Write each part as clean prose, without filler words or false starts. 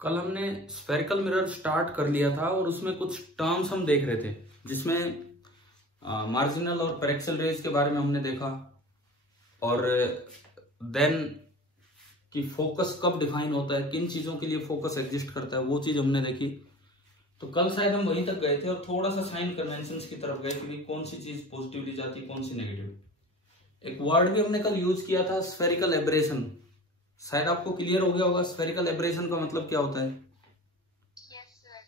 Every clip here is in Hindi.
कल हमने स्फेरिकल मिरर स्टार्ट कर लिया था और उसमें कुछ टर्म्स हम देख रहे थे, जिसमें मार्जिनल और पैरेक्सियल रेज के बारे में हमने देखा, और देन कि फोकस कब डिफाइन होता है, किन चीजों के लिए फोकस एग्जिस्ट करता है, वो चीज हमने देखी। तो कल शायद हम वहीं तक गए थे और थोड़ा सा साइन कन्वेंशंस की तरफ गए कि कौन सी चीज पॉजिटिवली जाती है, कौन सी नेगेटिव। एक वर्ड भी हमने कल यूज किया था, स्फेरिकल एब्रेशन। शायद आपको क्लियर हो गया होगा स्फेरिकल एब्रेशन का मतलब क्या होता है।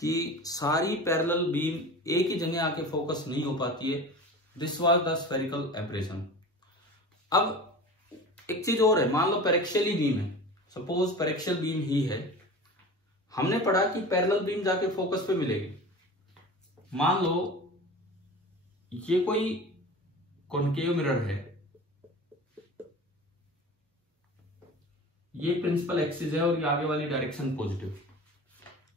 कि सारी पैरेलल बीम एक ही जगह आके फोकस नहीं हो पाती है। This was the spherical aberration. अब एक चीज और है, मान लो पैरेक्शियल बीम है, सपोज पैरेक्शियल बीम ही है, हमने पढ़ा कि पैरेलल बीम जाके फोकस पे मिलेगी। मान लो ये कोई कॉनकेव मिरर है, ये प्रिंसिपल एक्सिस है और ये आगे वाली डायरेक्शन पॉजिटिव।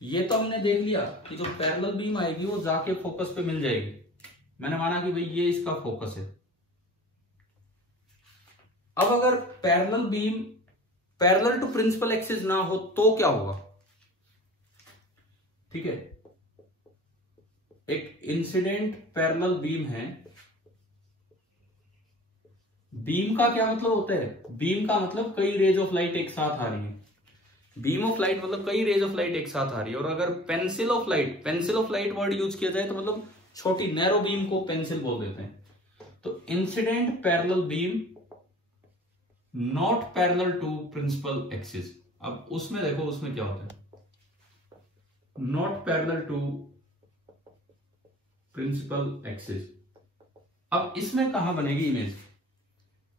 ये तो हमने देख लिया कि जो पैरेलल बीम आएगी वो जाके फोकस पे मिल जाएगी। मैंने माना कि भाई ये इसका फोकस है। अब अगर parallel beam parallel to principal axis ना हो तो क्या होगा। ठीक है, एक इंसिडेंट पैरेलल बीम है। बीम का क्या मतलब होता है, बीम का मतलब कई रेज ऑफ लाइट एक साथ आ रही है। बीम ऑफ लाइट मतलब कई रेज ऑफ लाइट एक साथ आ रही है। और अगर pencil of light word use किया जाए तो मतलब छोटी नैरो बीम को पेंसिल बोल देते हैं। तो incident parallel beam not parallel to principal axis. अब उसमें देखो, उसमें क्या होता है, not parallel to principal axis. अब इसमें कहां बनेगी इमेज।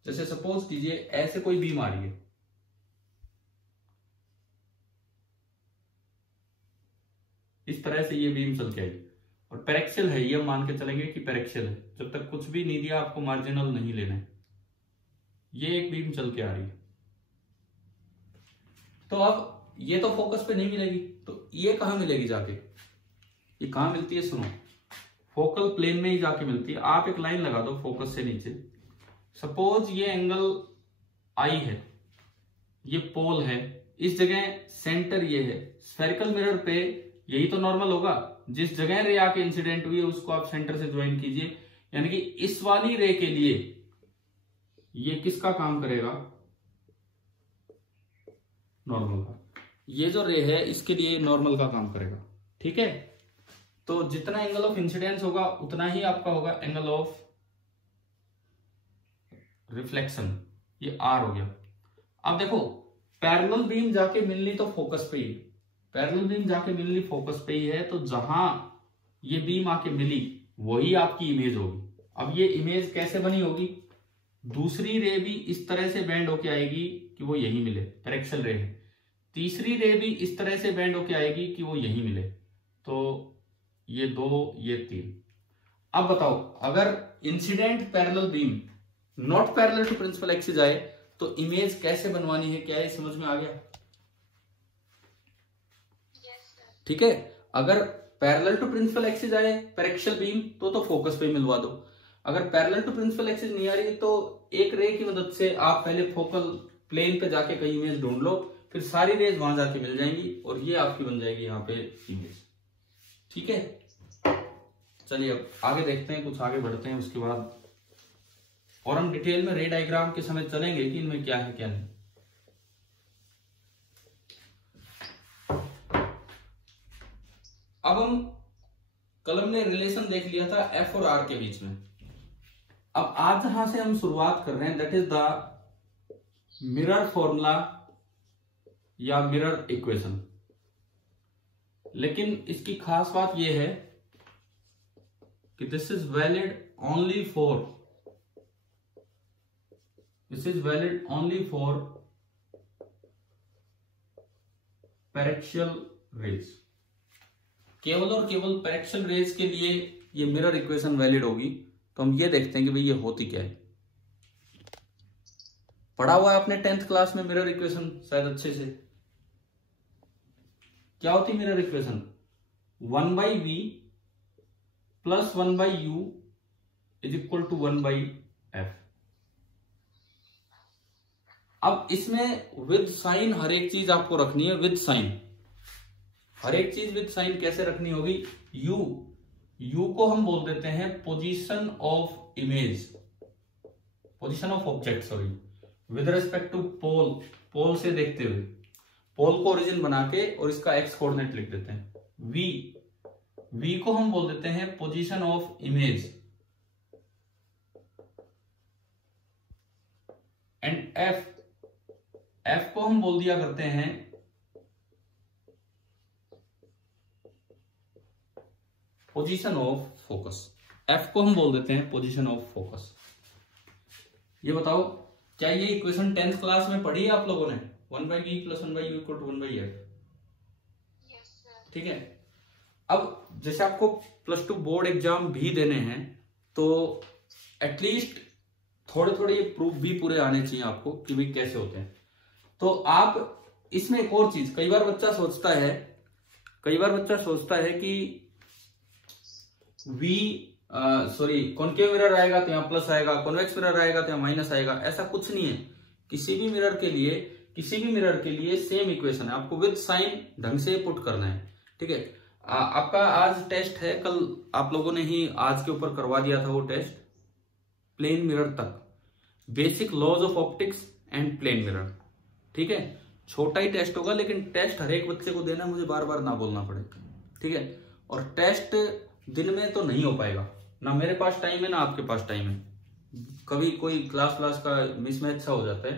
जैसे सपोज कीजिए ऐसे कोई बीम आ रही है, इस तरह से ये बीम चल के आई और पैरेक्सियल है, ये हम मान के चलेंगे कि पैरेक्सियल है। जब तक कुछ भी नहीं दिया आपको मार्जिनल नहीं लेना है। ये एक बीम चल के आ रही है, तो अब ये तो फोकस पे नहीं मिलेगी, तो ये कहां मिलेगी जाके, ये कहां मिलती है, सुनो, फोकल प्लेन में ही जाके मिलती है। आप एक लाइन लगा दो फोकस से नीचे। सपोज ये एंगल आई है, ये पोल है, इस जगह सेंटर ये है। स्फेरिकल मिरर पे यही तो नॉर्मल होगा, जिस जगह रे आके इंसिडेंट हुई है उसको आप सेंटर से ज्वाइन कीजिए। यानी कि इस वाली रे के लिए ये किसका काम करेगा, नॉर्मल का। ये जो रे है इसके लिए नॉर्मल का काम करेगा। ठीक है, तो जितना एंगल ऑफ इंसिडेंस होगा उतना ही आपका होगा एंगल ऑफ रिफ्लेक्शन। ये आर हो गया। अब देखो पैरेलल बीम जाके मिलनी तो फोकस पे ही, पैरेलल बीम जाके मिलनी फोकस पे ही है, तो जहां ये बीम आके मिली वही आपकी इमेज होगी। अब ये इमेज कैसे बनी होगी, दूसरी रे भी इस तरह से बेंड होके आएगी कि वो यही मिले, पैरेक्सियल रे है। तीसरी रे भी इस तरह से बेंड होके आएगी कि वो यही मिले। तो ये दो, ये तीन। अब बताओ अगर incident parallel beam not parallel to principal axis आए तो इमेज कैसे बनवानी है, क्या है समझ में आ गया। ठीक है, अगर पैरेलल टू प्रिंसिपल एक्सिस आए पैरेक्सियल बीम तो फोकस पे मिलवा दो। अगर पैरेलल टू प्रिंसिपल एक्सिस नहीं आ रही तो एक रे की मदद से आप पहले फोकल प्लेन पे जाके कहीं इमेज ढूंढ लो, फिर सारी रेज वहां जाके मिल जाएंगी और ये आपकी बन जाएगी यहाँ पे इमेज। ठीक है, चलिए अब आगे देखते हैं, कुछ आगे बढ़ते हैं उसके बाद, और हम डिटेल में रे डायग्राम के समय चलेंगे कि इनमें क्या है क्या नहीं। अब हम कल हमने रिलेशन देख लिया था एफ और आर के बीच में। अब आज जहां से हम शुरुआत कर रहे हैं that is the mirror formula या मिरर इक्वेशन। लेकिन इसकी खास बात यह है कि this is valid only for paraxial rays. केवल और केवल पैरेक्सियल रेज के लिए ये मिरर इक्वेशन वैलिड होगी। तो हम ये देखते हैं कि भाई ये होती क्या है। पढ़ा हुआ है आपने 10th क्लास में मिरर इक्वेशन शायद अच्छे से। क्या होती mirror equation, 1/v plus 1/u is equal to 1/f। अब इसमें विद साइन हर एक चीज आपको रखनी है विद साइन। हर एक चीज विद साइन कैसे रखनी होगी। यू को हम बोल देते हैं position of image, position of object sorry, with respect to pole, pole से देखते हुए, पोल को ओरिजिन बना के और इसका एक्स कोऑर्डिनेट लिख देते हैं। वी को हम बोल देते हैं position of image, and F को हम बोल दिया करते हैं पोजीशन ऑफ फोकस, एफ को हम बोल देते हैं पोजीशन ऑफ फोकस। ये बताओ क्या ये इक्वेशन 10th क्लास में पढ़ी है आप लोगों ने, 1/v + 1/u = 1/f, ठीक है। अब जैसे आपको +2 बोर्ड एग्जाम भी देने हैं तो एटलीस्ट थोड़े थोड़े ये प्रूफ भी पूरे आने चाहिए आपको कि भाई कैसे होते हैं। तो आप इसमें एक और चीज, कई बार बच्चा सोचता है कि कॉन्केव मिरर आएगा तो यहाँ प्लस आएगा, कॉन्वेक्स मिरर आएगा तो यहाँ माइनस आएगा। ऐसा कुछ नहीं है। किसी भी मिरर के लिए सेम इक्वेशन है, आपको विद साइन ढंग से पुट करना है, ठीक है। आपका आज टेस्ट है, कल आप लोगों ने ही आज के ऊपर करवा दिया था वो टेस्ट, प्लेन मिरर तक, basic laws of optics and plane mirror, ठीक है। छोटा ही टेस्ट होगा लेकिन टेस्ट हर एक बच्चे को देना, मुझे बार बार ना बोलना पड़े, ठीक है। और टेस्ट दिन में तो नहीं हो पाएगा, ना मेरे पास टाइम है ना आपके पास टाइम है, कभी कोई क्लास का मिसमैच सा हो जाता है,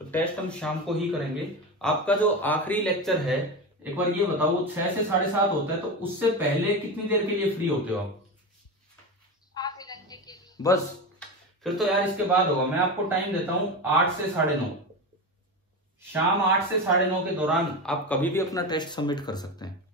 तो टेस्ट हम शाम को ही करेंगे। आपका जो आखिरी लेक्चर है, एक बार ये बताओ, वो 6 से 7:30 होता है, तो उससे पहले कितनी देर के लिए फ्री होते हो आप? आधे घंटे के लिए। बस, फिर तो यार इसके बाद होगा। मैं आपको टाइम देता हूं 8 से 9:30, शाम 8 से 9:30 के दौरान आप कभी भी अपना टेस्ट सबमिट कर सकते हैं,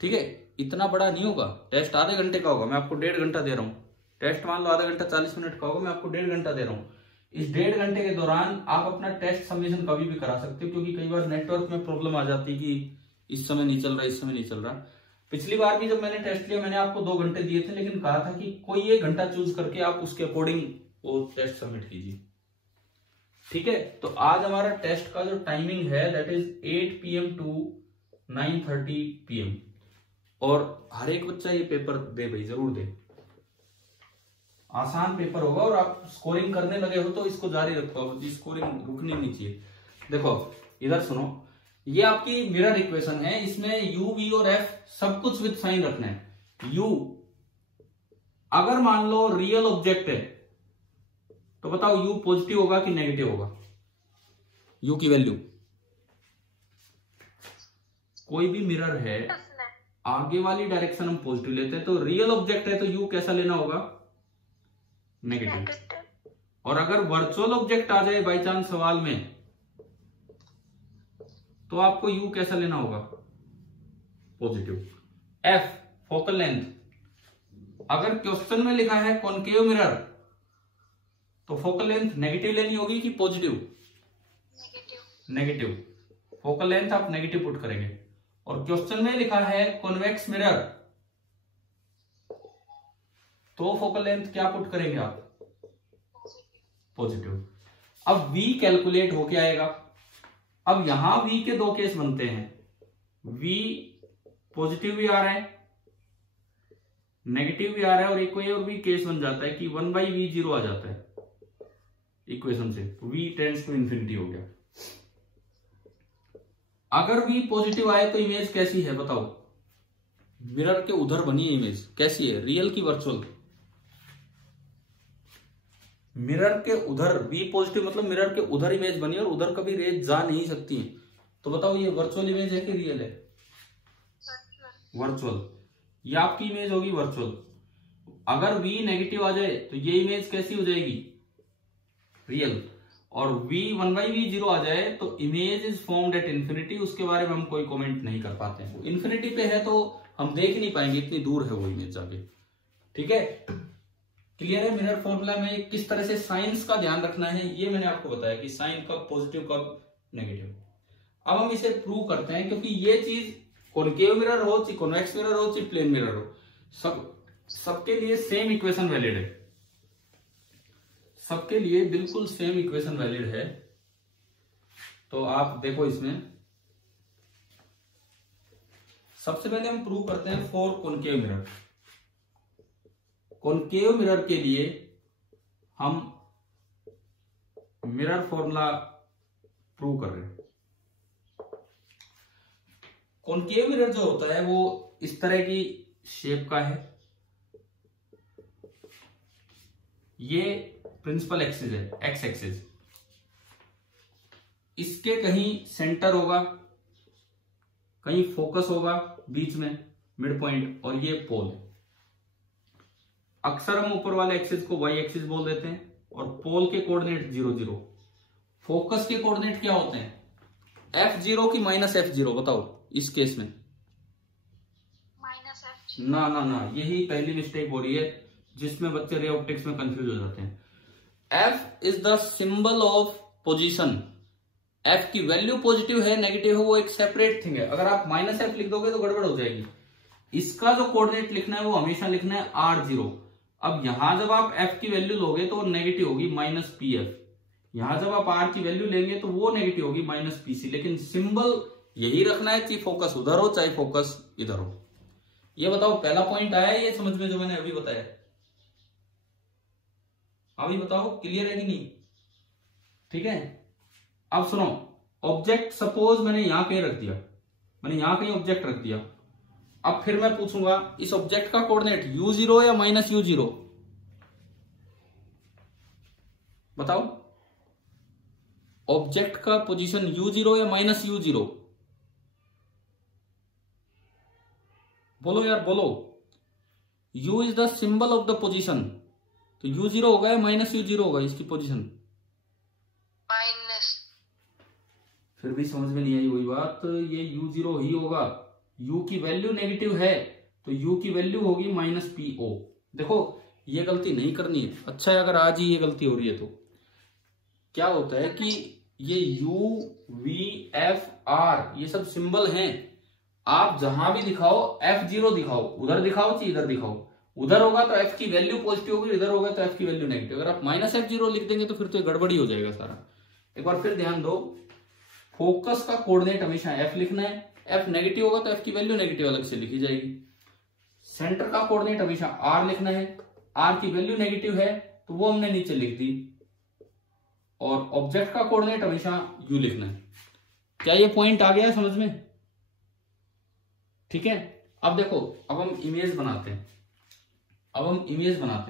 ठीक है। इतना बड़ा नहीं होगा टेस्ट, आधे घंटे का होगा, मैं आपको 1.5 घंटा दे रहा हूँ। टेस्ट मान लो आधा घंटा 40 मिनट का होगा, मैं आपको 1.5 घंटा दे रहा हूँ। इस 1.5 घंटे के दौरान आप अपना टेस्ट सबमिशन कभी भी करा सकते हो, क्योंकि कई बार नेटवर्क में प्रॉब्लम आ जाती है कि इस समय नहीं चल रहा। पिछली बार भी जब मैंने टेस्ट लिया मैंने आपको 2 घंटे दिए थे, लेकिन कहा था कि कोई एक घंटा चूज करके आप उसके अकॉर्डिंग वो टेस्ट सबमिट कीजिए, ठीक है। तो आज हमारा टेस्ट का जो टाइमिंग है that is 8 PM to 9:30 PM, और हर एक बच्चा ये पेपर दे भाई, जरूर दे। आसान पेपर होगा और आप स्कोरिंग करने लगे हो तो इसको जारी रखो, स्कोरिंग रुकनी नहीं चाहिए। देखो इधर सुनो, ये आपकी मिरर इक्वेशन है, इसमें u, v और f सब कुछ विद साइन रखना है। u अगर मान लो रियल ऑब्जेक्ट है तो बताओ u पॉजिटिव होगा कि नेगेटिव होगा? u की वैल्यू, कोई भी मिरर है आगे वाली डायरेक्शन हम पॉजिटिव लेते हैं, तो रियल ऑब्जेक्ट है तो u कैसा लेना होगा? नेगेटिव। और अगर वर्चुअल ऑब्जेक्ट आ जाए बाई चांस सवाल में तो आपको u कैसा लेना होगा? पॉजिटिव। f फोकल लेंथ, अगर क्वेश्चन में लिखा है कॉनकेव मिरर तो फोकल लेंथ नेगेटिव लेनी होगी कि पॉजिटिव? नेगेटिव। फोकल लेंथ आप नेगेटिव पुट करेंगे। और क्वेश्चन में लिखा है कॉन्वेक्स मिरर तो फोकल लेंथ क्या पुट करेंगे आप? पॉजिटिव। अब v कैलकुलेट होके आएगा। अब यहां v के 2 केस बनते हैं, v पॉजिटिव भी आ रहा है, नेगेटिव भी आ रहा है, और एक कोई और भी केस बन जाता है कि 1/v 0 आ जाता है इक्वेशन से, तो v टेंड्स टू इंफिनिटी हो गया। अगर v पॉजिटिव आए तो इमेज कैसी है बताओ? मिरर के उधर बनी है इमेज, कैसी है? रियल की वर्चुअल? मिरर के उधर v पॉजिटिव मतलब मिरर के उधर इमेज बनी और उधर कभी रेज जा नहीं सकती है, तो बताओ ये वर्चुअल इमेज है कि रियल है? वर्चुअल। ये आपकी इमेज होगी वर्चुअल। अगर v नेगेटिव आ जाए तो ये इमेज कैसी हो जाएगी? रियल। और v 1/v 0 आ जाए तो image is formed at infinity, उसके बारे में हम कोई कमेंट नहीं कर पाते हैं। वो इंफिनिटी पे है तो हम देख नहीं पाएंगे, इतनी दूर है वो इमेज जाके, ठीक है। क्लियर है? मिरर फॉर्मूला में किस तरह से साइंस का ध्यान रखना है ये मैंने आपको बताया कि साइन कब पॉजिटिव कब नेगेटिव। अब हम इसे प्रूव करते हैं, क्योंकि ये चीज कॉनकेव मिरर हो चाहे कॉन्वेक्स मिरर हो चाहे प्लेन मिरर हो, सबके लिए सेम इक्वेशन वैलिड है, सबके लिए बिल्कुल सेम इक्वेशन वैलिड है। तो आप देखो इसमें सबसे पहले हम प्रूव करते हैं for concave mirror. Concave mirror के लिए हम मिरर फॉर्मूला प्रूव कर रहे हैं। कॉनकेव मिरर जो होता है वो इस तरह की शेप का है। ये प्रिंसिपल एक्सिस है, एक्स एक्सिस। इसके कहीं सेंटर होगा, कहीं फोकस होगा बीच में, मिड पॉइंट, और ये पोल। अक्सर हम ऊपर वाले एक्सिस को वाई एक्सिस बोल देते हैं, और पोल के कोऑर्डिनेट 0 0। फोकस के कोऑर्डिनेट क्या होते हैं? F0 की -F0। बताओ इस केस में। -F0। ना ना ना, यही पहली मिस्टेक हो रही है जिसमें बच्चे रे ऑप्टिक्स में कंफ्यूज हो जाते हैं। F is the symbol of position. F की वैल्यू पॉजिटिव है नेगेटिव है वो एक सेपरेट थिंग है। अगर आप -F लिख दोगे तो गड़बड़ हो जाएगी। इसका जो कोऑर्डिनेट लिखना है वो हमेशा लिखना है R0। अब यहां जब आप F की वैल्यू लोगे तो वो नेगेटिव होगी -PF। यहां जब आप R की वैल्यू लेंगे तो वो नेगेटिव होगी -PC। लेकिन सिंबल यही रखना है, चाहे फोकस उधर हो चाहे फोकस इधर हो। ये बताओ पहला पॉइंट आया है ये समझ में जो मैंने अभी बताया? अभी बताओ क्लियर है कि नहीं? ठीक है, अब सुनो। ऑब्जेक्ट सपोज मैंने यहां कहीं रख दिया, मैंने यहां कहीं ऑब्जेक्ट रख दिया। अब फिर मैं पूछूंगा इस ऑब्जेक्ट का कोऑर्डिनेट U0 या -U0? बताओ, ऑब्जेक्ट का पोजीशन U0 या -U0? बोलो यार बोलो। U is the symbol of the position, तो U0 होगा या -U0 होगा इसकी पोजीशन? माइनस। फिर भी समझ में नहीं आई वही बात, ये U0 ही होगा। U की वैल्यू नेगेटिव है तो U की वैल्यू होगी -PO। देखो ये गलती नहीं करनी है। अच्छा है अगर आज ही ये गलती हो रही है तो क्या होता है कि ये U, V, F, R ये सब सिंबल हैं। आप जहां भी दिखाओ F0 दिखाओ, उधर दिखाओ चाहे इधर दिखाओ। उधर होगा तो F की वैल्यू पॉजिटिव होगी, इधर होगा तो F की वैल्यू नेगेटिव। अगर आप -F0 लिख देंगे तो फिर तो गड़बड़ी हो जाएगा सारा। एक बार फिर ध्यान दो, फोकस का कोऑर्डिनेट हमेशा F लिखना है। F नेगेटिव होगा तो F की वैल्यू नेगेटिव अलग से लिखी जाएगी। सेंटर का कोऑर्डिनेट हमेशा R लिखना है। R की वैल्यू नेगेटिव है तो वो हमने नीचे लिख दी। और ऑब्जेक्ट का कोऑर्डिनेट हमेशा U लिखना है। क्या ये पॉइंट आ गया समझ में? ठीक है, अब देखो, अब हम इमेज बनाते हैं।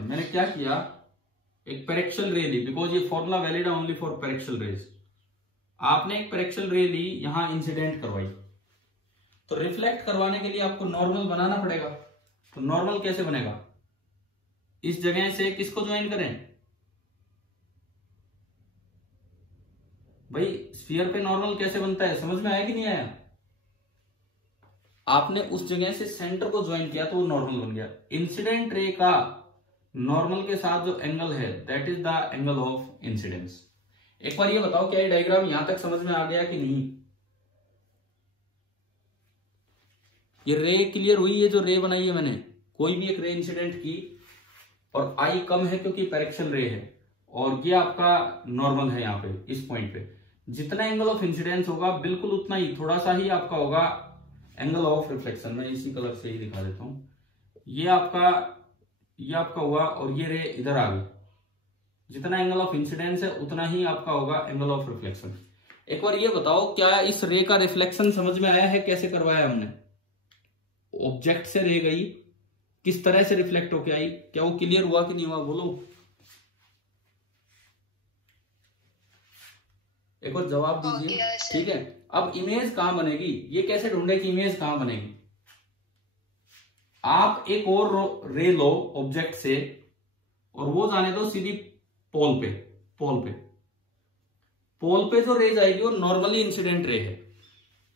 मैंने क्या किया, एक पेरेक्शियल रे ली, बिकॉज ये फॉर्मूला वैलिड है ओनली फॉर पेरेक्शियल रेज। आपने एक पेरेक्शियल रे ली, यहां इंसिडेंट करवाई, तो रिफ्लेक्ट करवाने के लिए आपको नॉर्मल बनाना पड़ेगा। तो नॉर्मल कैसे बनेगा? इस जगह से किसको ज्वाइन करें भाई? स्फीयर पे नॉर्मल कैसे बनता है, समझ में आया कि नहीं आया? आपने उस जगह से सेंटर को ज्वाइन किया तो वो नॉर्मल बन गया। इंसिडेंट रे का नॉर्मल के साथ जो एंगल है that is the angle of incidence. एक बार ये बताओ क्या ये डायग्राम यहां तक समझ में आ गया कि नहीं? ये रे क्लियर हुई? ये जो रे बनाई है मैंने, कोई भी एक रे इंसिडेंट की और आई कम है क्योंकि पेरेक्शियल रे है, और ये आपका नॉर्मल है। यहाँ पे इस पॉइंट पे जितना एंगल ऑफ इंसिडेंस होगा बिल्कुल उतना ही, थोड़ा सा ही आपका होगा एंगल ऑफ रिफ्लेक्शन। मैं इसी कलर से ही दिखा देता हूं। ये आपका हुआ और ये रे इधर आ गई। जितना एंगल ऑफ इंसिडेंस है उतना ही आपका होगा एंगल ऑफ रिफ्लेक्शन। एक बार ये बताओ क्या इस रे का रिफ्लेक्शन समझ में आया है? कैसे करवाया हमने? ऑब्जेक्ट से रे गई, किस तरह से रिफ्लेक्ट होके आई, क्या वो क्लियर हुआ कि नहीं हुआ? बोलो, एक और जवाब दीजिए। ठीक है, अब इमेज कहां बनेगी? ये कैसे ढूंढे कि इमेज कहां बनेगी? आप एक और रे लो ऑब्जेक्ट से और वो जाने दो सीधी पोल पे जो रे जाएगी वो नॉर्मली इंसिडेंट रे है।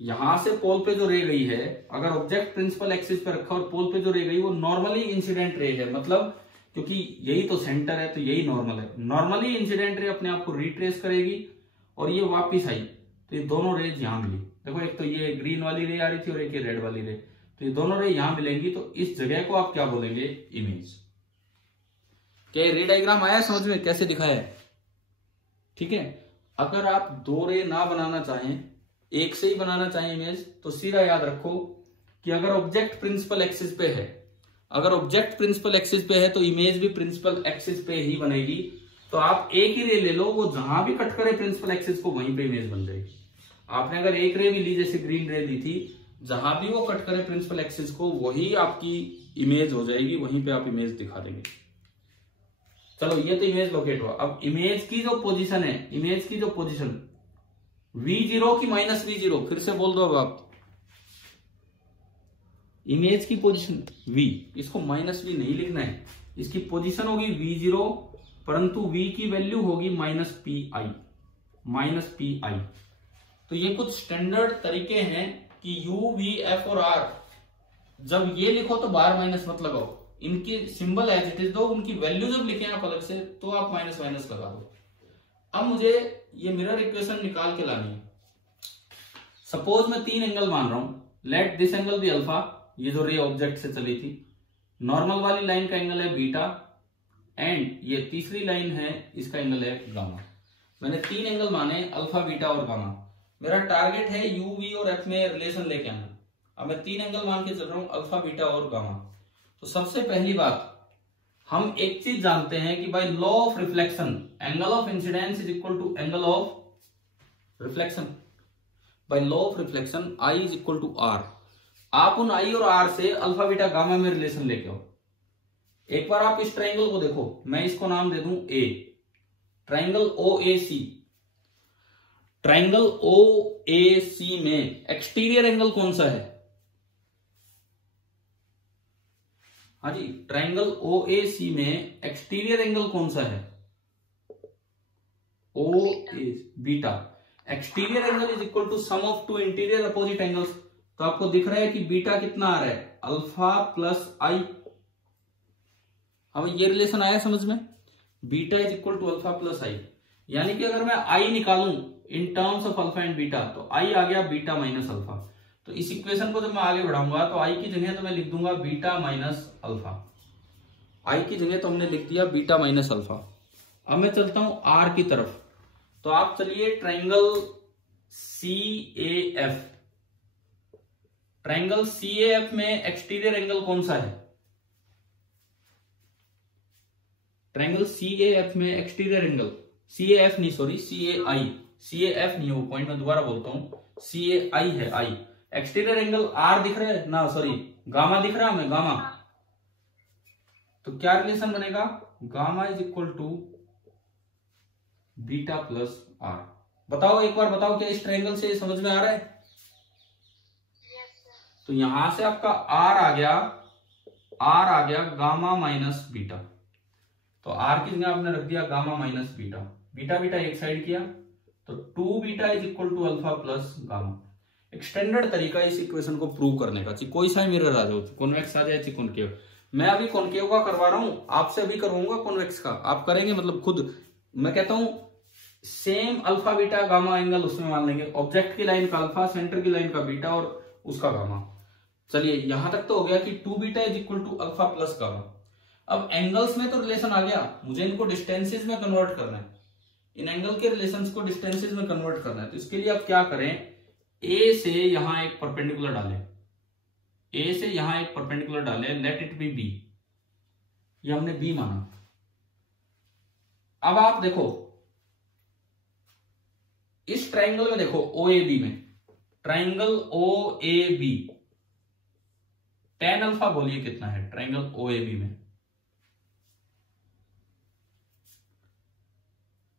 यहां से पोल पे जो रे गई है, अगर ऑब्जेक्ट प्रिंसिपल एक्सिस पे रखा और पोल पे जो रे गई वो नॉर्मली इंसिडेंट रे है। मतलब क्योंकि यही तो सेंटर है तो यही नॉर्मल है। नॉर्मली इंसिडेंट रे अपने आप को रिट्रेस करेगी और ये वापिस आई तो ये दोनों रेज यहां मिली। देखो, एक तो ये ग्रीन वाली रे आ रही थी और एक ये रेड वाली रे, तो ये दोनों रे यहां मिलेंगी। तो इस जगह को आप क्या बोलेंगे? इमेज। क्या रे डायग्राम आया समझ में कैसे दिखाया है? ठीक है, अगर आप दो रे ना बनाना चाहें, एक से ही बनाना चाहें इमेज, तो सीधा याद रखो कि अगर ऑब्जेक्ट प्रिंसिपल एक्सिस पे है, अगर ऑब्जेक्ट प्रिंसिपल एक्सिस पे है तो इमेज भी प्रिंसिपल एक्सिस पे ही बनेगी। तो आप एक ही रे ले लो, वो जहां भी कट करे प्रिंसिपल एक्सिस को वहीं पे इमेज बन जाएगी। आपने अगर एक रे भी ली, जैसे ग्रीन रे ली थी, जहां भी वो कट करे प्रिंसिपल एक्सिस को वही आपकी इमेज हो जाएगी, वहीं पे आप इमेज दिखा देंगे। चलो ये तो इमेज लोकेट हुआ। अब इमेज की जो पोजीशन है, इमेज की जो पोजीशन V0 की माइनस V0, फिर से बोल दो अब आप, इमेज की पोजीशन V, इसको माइनस V नहीं लिखना है, इसकी पोजीशन होगी V0, परंतु V की वैल्यू होगी माइनस PI, माइनस PI। तो ये कुछ स्टैंडर्ड तरीके हैं कि U, V, F और R जब ये लिखो तो बार माइनस मत लगाओ, इनकी सिंबल एज इट इज दो, उनकी वैल्यू जब लिखे आप अलग से तो आप माइनस माइनस लगा दो। अब मुझे ये मिरर इक्वेशन निकाल के लानी है। सपोज मैं 3 एंगल मान रहा हूं, let this angle be alpha, ये जो रे ऑब्जेक्ट से चली थी, नॉर्मल वाली लाइन का एंगल है बीटा, एंड ये तीसरी लाइन है, इसका एंगल है गामा। मैंने 3 एंगल माने, अल्फा, बीटा और गामा। मेरा टारगेट है U, V और F में रिलेशन लेके आना। अब मैं 3 एंगल मान के चल रहा हूं, अल्फा, बीटा और गामा। तो सबसे पहली बात, हम एक चीज जानते हैं कि by law of reflection angle of incidence is equal to angle of reflection. By law of reflection I is equal to R। आप उन I और R से अल्फा, बीटा, गामा में रिलेशन लेके आओ। एक बार आप इस ट्राइंगल को देखो, मैं इसको नाम दे दूं A, triangle OAC। Triangle OAC में एक्सटीरियर एंगल कौन सा है? हाँ जी, ट्राइंगल OAC में एक्सटीरियर एंगल कौन सा है? Beta. Exterior angle is equal to sum of two interior opposite angles. तो आपको दिख रहा है कि बीटा कितना आ रहा है? Alpha plus I. अब ये रिलेशन आया समझ में? Beta is equal to alpha plus I, यानी कि अगर मैं आई निकालूं in terms of alpha and beta तो आई आ गया बीटा माइनस अल्फा। तो इस इक्वेशन को जब मैं आगे बढ़ाऊंगा तो आई की जगह तो मैं लिख दूंगा बीटा माइनस अल्फा। आई की जगह तो हमने लिख दिया बीटा माइनस अल्फा। अब मैं चलता हूं आर की तरफ। तो आप चलिए ट्राइंगल CAF, ट्राइंगल CAF में एक्सटीरियर एंगल कौन सा है? ट्राइंगल CAF में एक्सटीरियर एंगल, CAF नहीं सॉरी CAI, CAF नहीं, वो पॉइंट में दोबारा बोलता हूं, CAI है आई। एक्सटीरियर एंगल R दिख रहा है ना, सॉरी गामा दिख रहा है हमें, गामा। तो क्या रिलेशन बनेगा? Gamma is equal to beta plus R। बताओ एक बार, बताओ क्या इस ट्रायंगल से समझ में आ रहा है? तो यहां से आपका R आ गया गामा माइनस बीटा। तो R की जगह आपने रख दिया gamma minus beta, beta beta एक साइड किया, तो 2 beta is equal to alpha plus gamma. एक स्टैंडर्ड तरीका इस इक्वेशन को प्रूव करने का, कोई सा मिरर आ जाओ, कॉन्वेक्स आ जाए, कॉनकेव। मैं अभी कॉनकेव का करवा रहा हूं, आपसे अभी करवाऊंगा कॉन्वेक्स का, आप करेंगे मतलब खुद। मैं कहता हूं same alpha beta gamma angle उसमें मान लेंगे, ऑब्जेक्ट की लाइन का अल्फा, सेंटर की लाइन का बीटा और उसका गामा। चलिए यहां तक तो हो गया कि 2 beta is equal to alpha plus gamma. अब एंगल्स में तो रिलेशन आ गया, मुझे इनको डिस्टेंसेस में कन्वर्ट करना है, इन एंगल के रिलेशंस को डिस्टेंसेस में कन्वर्ट करना है। तो इसके लिए आप क्या करें, ए से यहां एक परपेंडिकुलर डालें, ए से यहां एक परपेंडिकुलर डालें, लेट इट बी बी, ये हमने बी माना। अब आप देखो इस ट्राइंगल में, देखो OAB में, ट्राइंगल OAB, tan अल्फा बोलिए कितना है ट्राइंगल OAB में?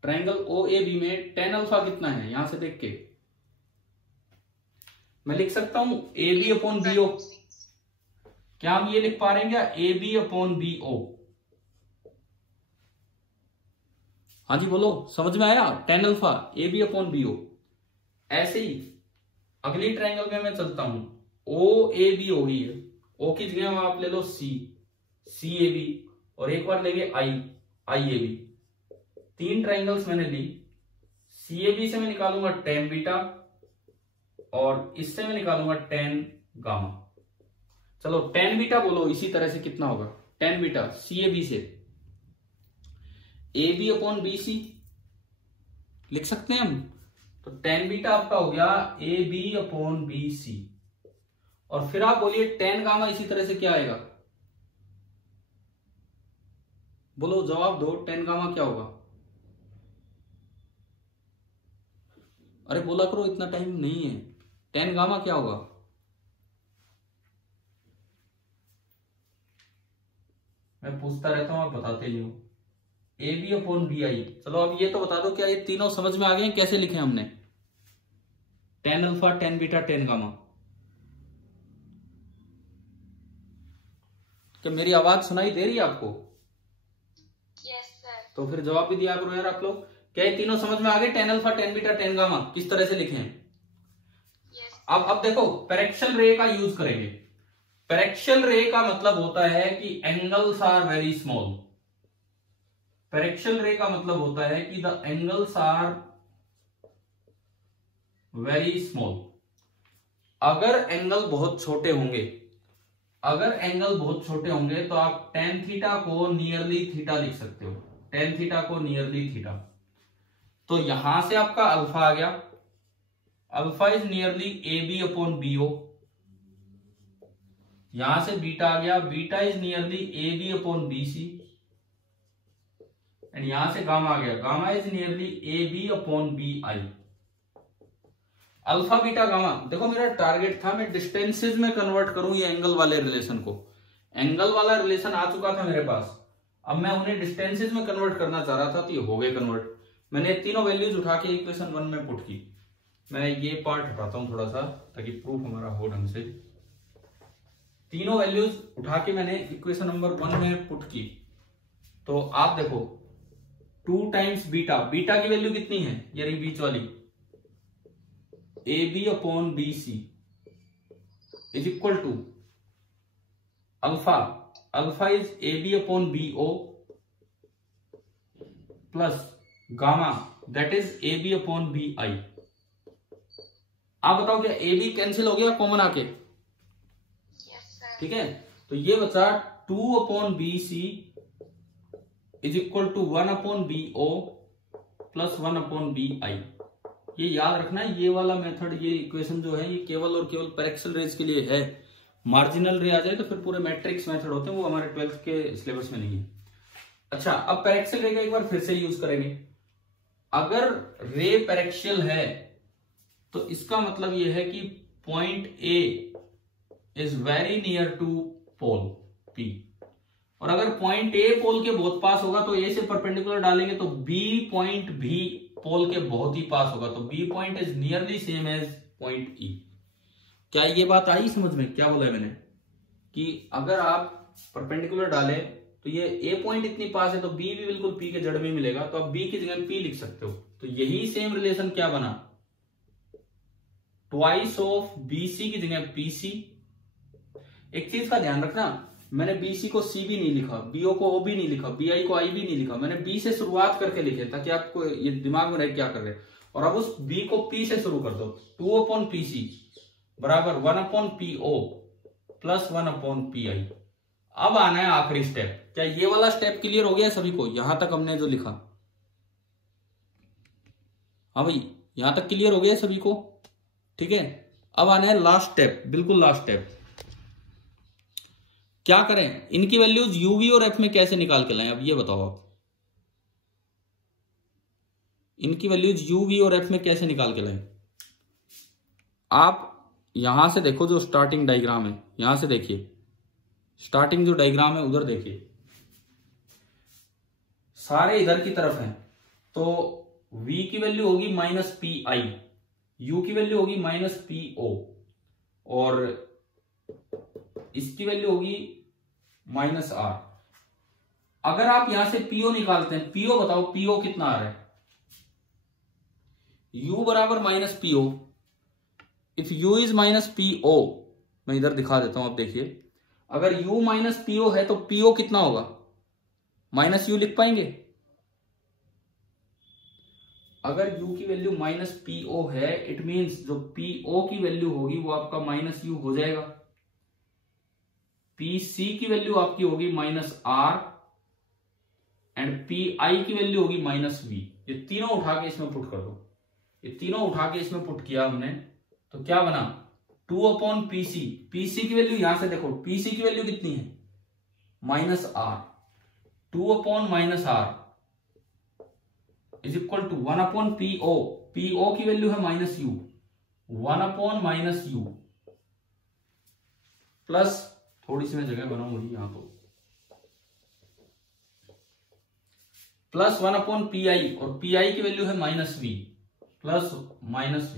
ट्राइंगल OAB में tan अल्फा कितना है? यहां से देख के मैं लिख सकता हूं AB अपॉन BO। क्या हम ये लिख पा रहे हैं क्या, AB अपॉन BO? हाँ जी बोलो, समझ में आया? tan alpha AB upon BO। ऐसे ही अगली ट्राइंगल में मैं चलता हूं, OAB हो गई है, O की जगह आप ले लो CAB और एक बार लेंगे IAB। 3 ट्राइंगल्स मैंने ली, CAB से मैं निकालूंगा tan बीटा और इससे मैं निकालूंगा tan गामा। चलो tan बीटा बोलो, इसी तरह से कितना होगा tan बीटा CAB से, AB अपॉन BC लिख सकते हैं हम। तो tan बीटा आपका हो गया AB अपॉन BC और फिर आप बोलिए टेन गामा इसी तरह से क्या आएगा, बोलो जवाब दो, टेन गामा क्या होगा। अरे बोला करो, इतना टाइम नहीं है। टेन गामा क्या होगा, मैं पूछता रहता हूं आप बताते नहीं हो। A B upon B I. चलो अब ये तो बता दो, क्या ये तीनों समझ में आ गए, कैसे लिखे हमने, tan alpha, tan beta, ten gamma. क्या मेरी आवाज सुनाई दे रही है आपको? Yes sir. तो फिर जवाब भी दिया करो यार आप लोग। क्या ये तीनों समझ में आ गए, tan alpha, tan beta, ten gamma किस तरह से लिखे हैं? यस। अब देखो पेरेक्शल रे का यूज करेंगे। पेरेक्शल रे का मतलब होता है कि angles are very small. Paraxial ray का मतलब होता है कि the angles are very small. अगर एंगल बहुत छोटे होंगे, अगर एंगल बहुत छोटे होंगे तो आप टेन थीटा को नियरली थीटा लिख सकते हो, टेन थीटा को नियरली थीटा। तो यहां से आपका अल्फा आ गया, alpha is nearly A B upon B O. यहां से बीटा आ गया, beta is nearly A B upon B C. And यहां से गामा आ गया, gamma is nearly A B upon B I. Alpha beta gamma, देखो मेरा टारगेट था मैं डिस्टेंसेस में कन्वर्ट करूं ये एंगल वाले रिलेशन को। एंगल वाला रिलेशन आ चुका था मेरे पास, अब मैं उन्हें डिस्टेंसेस में कन्वर्ट करना चाह रहा था, तो ये हो गए कन्वर्ट। मैंने तीनों वैल्यूज उठा के इक्वेशन 1 में पुट की। मैं ये पार्ट हटाता हूं थोड़ा सा ताकि प्रूफ हमारा हो ढंग से। तीनों वैल्यूज उठा के मैंने इक्वेशन नंबर 1 में पुट की। तो आप देखो 2 टाइम्स बीटा, बीटा की वैल्यू कितनी है, ये रही बीच वाली, A B upon B C is equal to alpha, alpha is A B upon B O plus gamma that is A B upon B I. आप बताओ क्या ए बी कैंसिल हो गया कॉमन आके? Yes sir. ठीक है, तो ये बचा 2 upon B C is equal to 1 upon B O plus 1 upon B I. ये याद रखना, ये वाला मेथड, ये इक्वेशन जो है ये केवल और केवल पेरेक्शल रेज के लिए है। मार्जिनल रे आ जाए तो फिर पूरे मैट्रिक्स मेथड होते हैं, वो हमारे 12th के सिलेबस में नहीं है। अच्छा, अब पेरेक्शल रे का एक बार फिर से यूज करेंगे। अगर रे पेरेक्शियल है तो इसका मतलब यह है कि point A is very near to pole P, और अगर पॉइंट ए पोल के बहुत पास होगा तो ए से परपेंडिकुलर डालेंगे तो बी पॉइंट भी पोल के बहुत ही पास होगा, तो B point is nearly same as point E. क्या ये बात आई समझ में? क्या बोला है मैंने कि अगर आप परपेंडिकुलर डाले तो ये ए पॉइंट इतनी पास है तो बी भी बिल्कुल पी के जड़ में मिलेगा, तो आप बी की जगह पी लिख सकते हो। तो यही सेम रिलेशन क्या बना, ट्वाइस ऑफ बीसी की जगह पीसी। एक चीज का ध्यान रखना, मैंने बीसी को सी भी नहीं लिखा, बीओ को ओ भी नहीं लिखा, बीआई को आई भी नहीं लिखा, मैंने बी से शुरुआत करके लिखे ताकि आपको ये दिमाग में रहे क्या कर रहे। और अब उस बी को पी से शुरू कर दो, 2 अपॉन पी सी बराबर 1 upon P O plus 1 upon P I. अब आना है आखिरी स्टेप। क्या ये वाला स्टेप क्लियर हो गया सभी को? यहां तक हमने जो लिखा, हाँ भाई यहां तक क्लियर हो गया सभी को? ठीक है, अब आना है लास्ट स्टेप, बिल्कुल लास्ट स्टेप। क्या करें, इनकी वैल्यूज यूवी और एफ में कैसे निकाल के लाएं? अब ये बताओ आप, इनकी वैल्यूज यूवी और एफ में कैसे निकाल के लाएं? आप यहां से देखो, जो स्टार्टिंग डायग्राम है यहां से देखिए, स्टार्टिंग जो डायग्राम है उधर देखिए, सारे इधर की तरफ हैं, तो v की वैल्यू होगी माइनस पी आई, यू की वैल्यू होगी माइनस पी ओ, और इसकी वैल्यू होगी माइनस आर। अगर आप यहां से पीओ निकालते हैं, पीओ बताओ, पीओ कितना आ रहा है? u बराबर minus PO. If u is minus PO, मैं इधर दिखा देता हूं, आप देखिए, अगर u माइनस पीओ है तो पीओ कितना होगा? माइनस यू लिख पाएंगे? अगर u की वैल्यू माइनस पीओ है, इट मींस जो पीओ की वैल्यू होगी वो आपका माइनस यू हो जाएगा। पीसी की वैल्यू आपकी होगी minus R, and P I की वैल्यू होगी माइनस वी। ये तीनों उठा के इसमें पुट कर दो, ये तीनों उठा के इसमें पुट किया हमने, तो क्या बना, 2/PC। PC की वैल्यू यहां से देखो, PC की वैल्यू कितनी है, -R। 2/-R is equal to 1/PO। PO की वैल्यू है -U। 1/-U प्लस, थोड़ी सी मैं जगह बनाऊंगी यहां तो, प्लस 1/PI, और PI की वैल्यू है -V plus -V।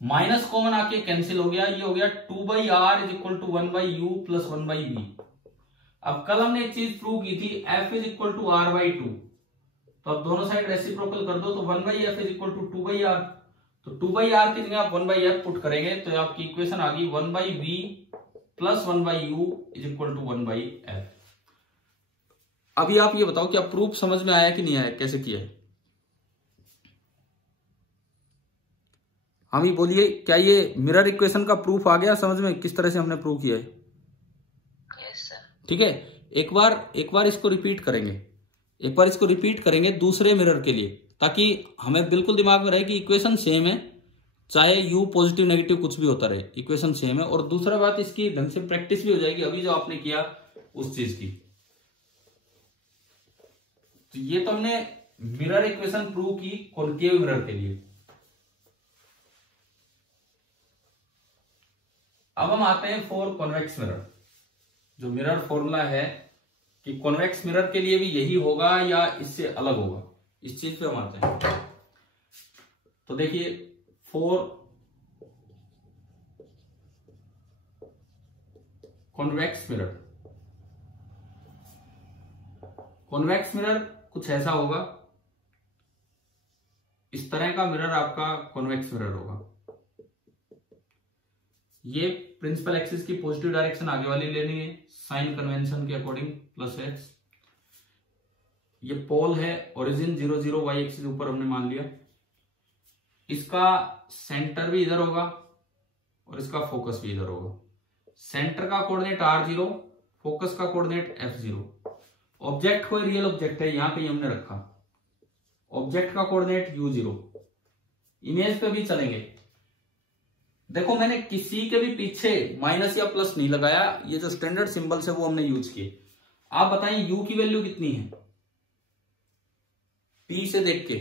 Minus common आके कैंसिल हो गया, ये हो गया 2/R is equal to 1/U plus 1/V। अब कल हमने एक चीज प्रूव की थी, F is equal to R/2, तो अब दोनों साइड रेसिप्रोकल कर दो, तो 1/F is equal to 2/R। तो 2/R की जगह आप 1/F पुट करेंगे तो आपकी इक्वेशन आ गई 1/V plus 1/U is equal to 1/F। अभी आप ये बताओ क्या प्रूफ समझ में आया कि नहीं आया, कैसे किया है? हम ही बोलिए, क्या ये मिरर इक्वेशन का प्रूफ आ गया समझ में, किस तरह से हमने प्रूव किया है? Yes sir. ठीक है, एक बार इसको रिपीट करेंगे, एक बार इसको रिपीट करेंगे दूसरे मिरर के लिए, ताकि हमें बिल्कुल दिमाग में रहे कि इक्वेशन सेम है, चाहे U पॉजिटिव नेगेटिव कुछ भी होता रहे, इक्वेशन सेम है। और दूसरा बात, इसकी ढंग से प्रैक्टिस भी हो जाएगी अभी जो आपने किया उस चीज की। तो ये तो हमने मिरर इक्वेशन प्रूव की कॉनकेव मिरर के लिए। अब हम आते हैं फॉर कॉन्वेक्स मिरर। जो मिरर फॉर्मूला है कि कॉन्वेक्स मिरर के लिए भी यही होगा या इससे अलग होगा, इस चीज पे हम आते हैं। तो देखिए, for convex mirror, convex mirror कुछ ऐसा होगा, इस तरह का मिरर आपका कॉन्वेक्स मिरर होगा। ये प्रिंसिपल एक्सिस की पॉजिटिव डायरेक्शन आगे वाली लेनी है साइन कन्वेंशन के अकॉर्डिंग, +x। ये पोल है, ओरिजिन 0 0 y एक्सिस ऊपर हमने मान लिया। इसका सेंटर भी इधर होगा और इसका फोकस भी इधर होगा। सेंटर का कोऑर्डिनेट R0, फोकस का कोऑर्डिनेट F0। ऑब्जेक्ट कोई रियल ऑब्जेक्ट है, यहां पे हमने रखा, ऑब्जेक्ट का कोऑर्डिनेट U0। इमेज पे भी चलेंगे, देखो मैंने किसी के भी पीछे माइनस या प्लस नहीं लगाया, ये जो स्टैंडर्ड सिंबल्स है वो हमने यूज किए। आप बताएं U की वैल्यू कितनी है, P से देख के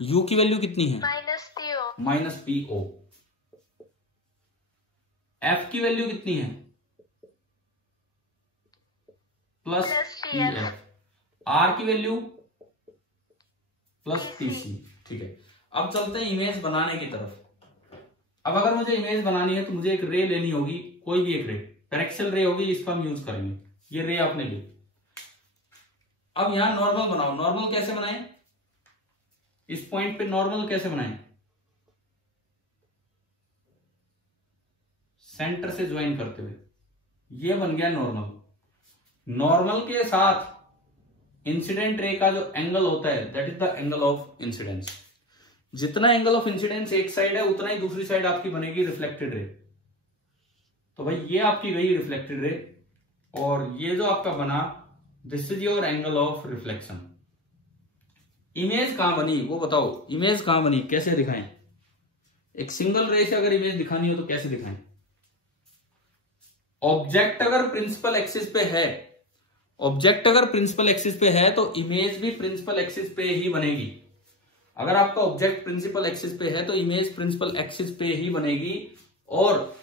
U की वैल्यू कितनी है, -PO। F की वैल्यू कितनी है, +PF। R की वैल्यू +PC। ठीक है, अब चलते हैं इमेज बनाने की तरफ। अब अगर मुझे इमेज बनानी है तो मुझे एक रे लेनी होगी, कोई भी एक रे, पैरेक्सिल रे होगी, इसका हम यूज करेंगे। ये रे आपने ली। अब यहां नॉर्मल बनाओ। नॉर्मल कैसे बनाएं, इस पॉइंट पे नॉर्मल कैसे बनाएं, सेंटर से ज्वाइन करते हुए, ये बन गया नॉर्मल। नॉर्मल के साथ इंसिडेंट रे का जो एंगल होता है that is the angle of incidence. जितना एंगल ऑफ इंसिडेंस एक साइड है उतना ही दूसरी साइड आपकी बनेगी रिफ्लेक्टेड रे। तो भाई ये आपकी गई रिफ्लेक्टेड रे, और ये जो आपका बना this is your angle of reflection. Image कहां बनी वो बताओ, इमेज कहां बनी, कैसे दिखाएं? एक सिंगल रे से अगर इमेज दिखानी हो तो कैसे दिखाएं? ऑब्जेक्ट अगर प्रिंसिपल एक्सिस पे है, ऑब्जेक्ट अगर प्रिंसिपल एक्सिस पे है तो इमेज भी प्रिंसिपल एक्सिस पे ही बनेगी। अगर आपका ऑब्जेक्ट प्रिंसिपल एक्सिस पे है तो इमेज प्रिंसिपल एक्सिस पे ही बनेगी। और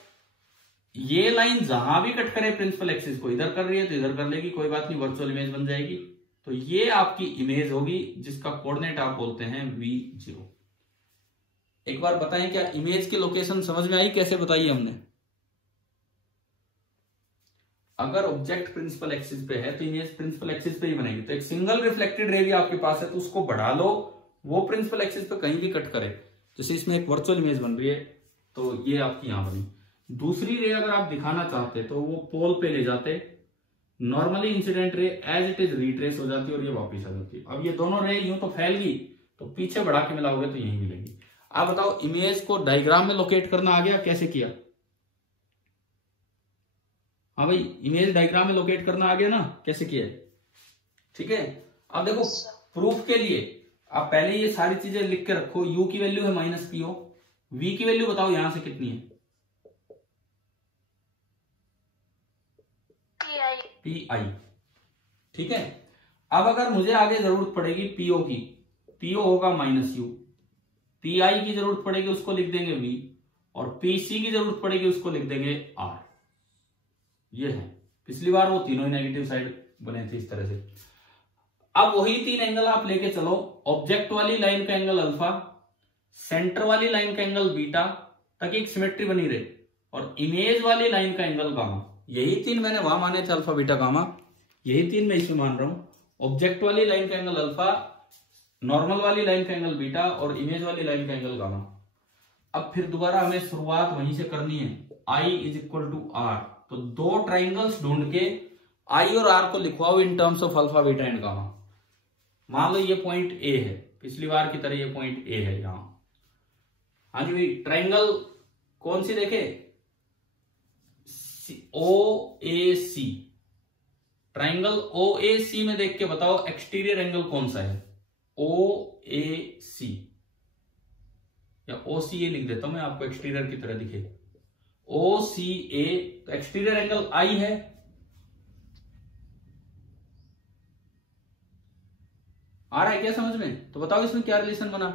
ये लाइन जहां भी कट करे प्रिंसिपल एक्सिस को, इधर कर रही है तो इधर कर लेगी, कोई बात नहीं, वर्चुअल इमेज बन जाएगी। तो ये आपकी इमेज होगी जिसका कोऑर्डिनेट आप बोलते हैं V0। एक बार बताएं, क्या इमेज की लोकेशन समझ में आई, कैसे बताई हमने? अगर ऑब्जेक्ट प्रिंसिपल एक्सिस पे है तो इमेज प्रिंसिपल एक्सिस पे ही बनेगी। तो एक सिंगल रिफ्लेक्टेड रे भी आपके पास है तो उसको बढ़ा लो, वो प्रिंसिपल एक्सिस पे कहीं भी कट करे। जैसे इसमें एक वर्चुअल इमेज बन रही है तो ये आपकी यहां बनी। दूसरी रे अगर आप दिखाना चाहते तो वो पोल पे ले जाते, normally incident ray as it is retrace हो जाती और ये वापस आ जाती। अब ये दोनों रे यूं तो फैल गई, तो पीछे बढ़ा के मिलाओगे तो यही मिलेगी। आप बताओ, इमेज को डायग्राम में लोकेट करना आ गया, कैसे किया? हाँ भाई, इमेज डायग्राम में लोकेट करना आ गया ना, कैसे किया है? ठीक है, अब देखो प्रूफ के लिए आप पहले ये सारी चीजें लिख के रखो। U की वैल्यू है -PO, V की वैल्यू बताओ यहां से कितनी है, पी आई, ठीक है। अब अगर मुझे आगे जरूरत पड़ेगी पीओ की, पीओ होगा -u, पी आई की जरूरत पड़ेगी उसको लिख देंगे v, और पीसी की जरूरत पड़ेगी उसको लिख देंगे r। ये है, पिछली बार वो तीनों ही नेगेटिव साइड बने थे इस तरह से। अब वही तीन एंगल आप लेके चलो, ऑब्जेक्ट वाली लाइन का एंगल अल्फा, सेंटर वाली लाइन का एंगल बीटा, ताकि एक सिमेट्री बनी रहे, और इमेज वाली लाइन का एंगल गामा। यही तीन मैंने वहां माने थे, अल्फा बीटा गामा, यही तीन मैं इसमें मान रहा हूं। ऑब्जेक्ट वाली लाइन का एंगल अल्फा, नॉर्मल वाली लाइन का एंगल बीटा, और इमेज वाली लाइन का एंगल गामा। अब फिर दोबारा हमें शुरुआत वहीं से करनी है, I = R। तो दो ट्राइंगल्स ढूंढ के I और R को लिखवाओ in terms of alpha beta and gamma. मान लो ये पॉइंट A है, पिछली बार की तरह ये पॉइंट A है यहां। हाँ जी भाई, ट्राइंगल कौन सी देखे, OAC। ट्राइंगल OAC में देख के बताओ एक्सटीरियर एंगल कौन सा है, OAC या OCA लिख देता हूं मैं आपको, एक्सटीरियर की तरह दिखे, OCA। तो एक्सटीरियर एंगल I है, आ रहा है क्या समझ में? तो बताओ इसमें क्या रिलेशन बना,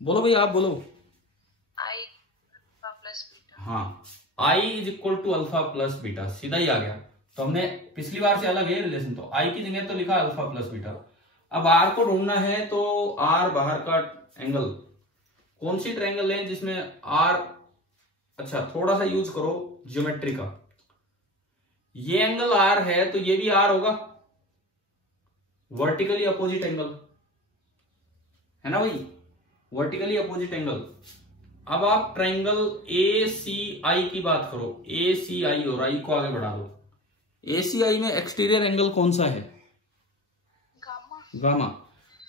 बोलो भाई, आप बोलो। I + beta. हाँ, I = अल्फा प्लस बीटा, सीधा ही आ गया। तो हमने पिछली बार से अलग है रिलेशन, तो I की जगह तो लिखा अल्फा प्लस बीटा। अब R को ढूंढना है, तो R बाहर का एंगल, कौन सी ट्रायंगल है जिसमें R, अच्छा थोड़ा सा यूज करो ज्योमेट्री का, ये एंगल R है तो ये भी R होगा, वर्टिकली अपोजिट एंगल है ना भाई, वर्टिकली अपोजिट एंगल। अब आप ट्रायंगल ACI की बात करो, ACI और I को आगे बढ़ा दो। ACI में एक्सटीरियर एंगल कौन सा है, गामा।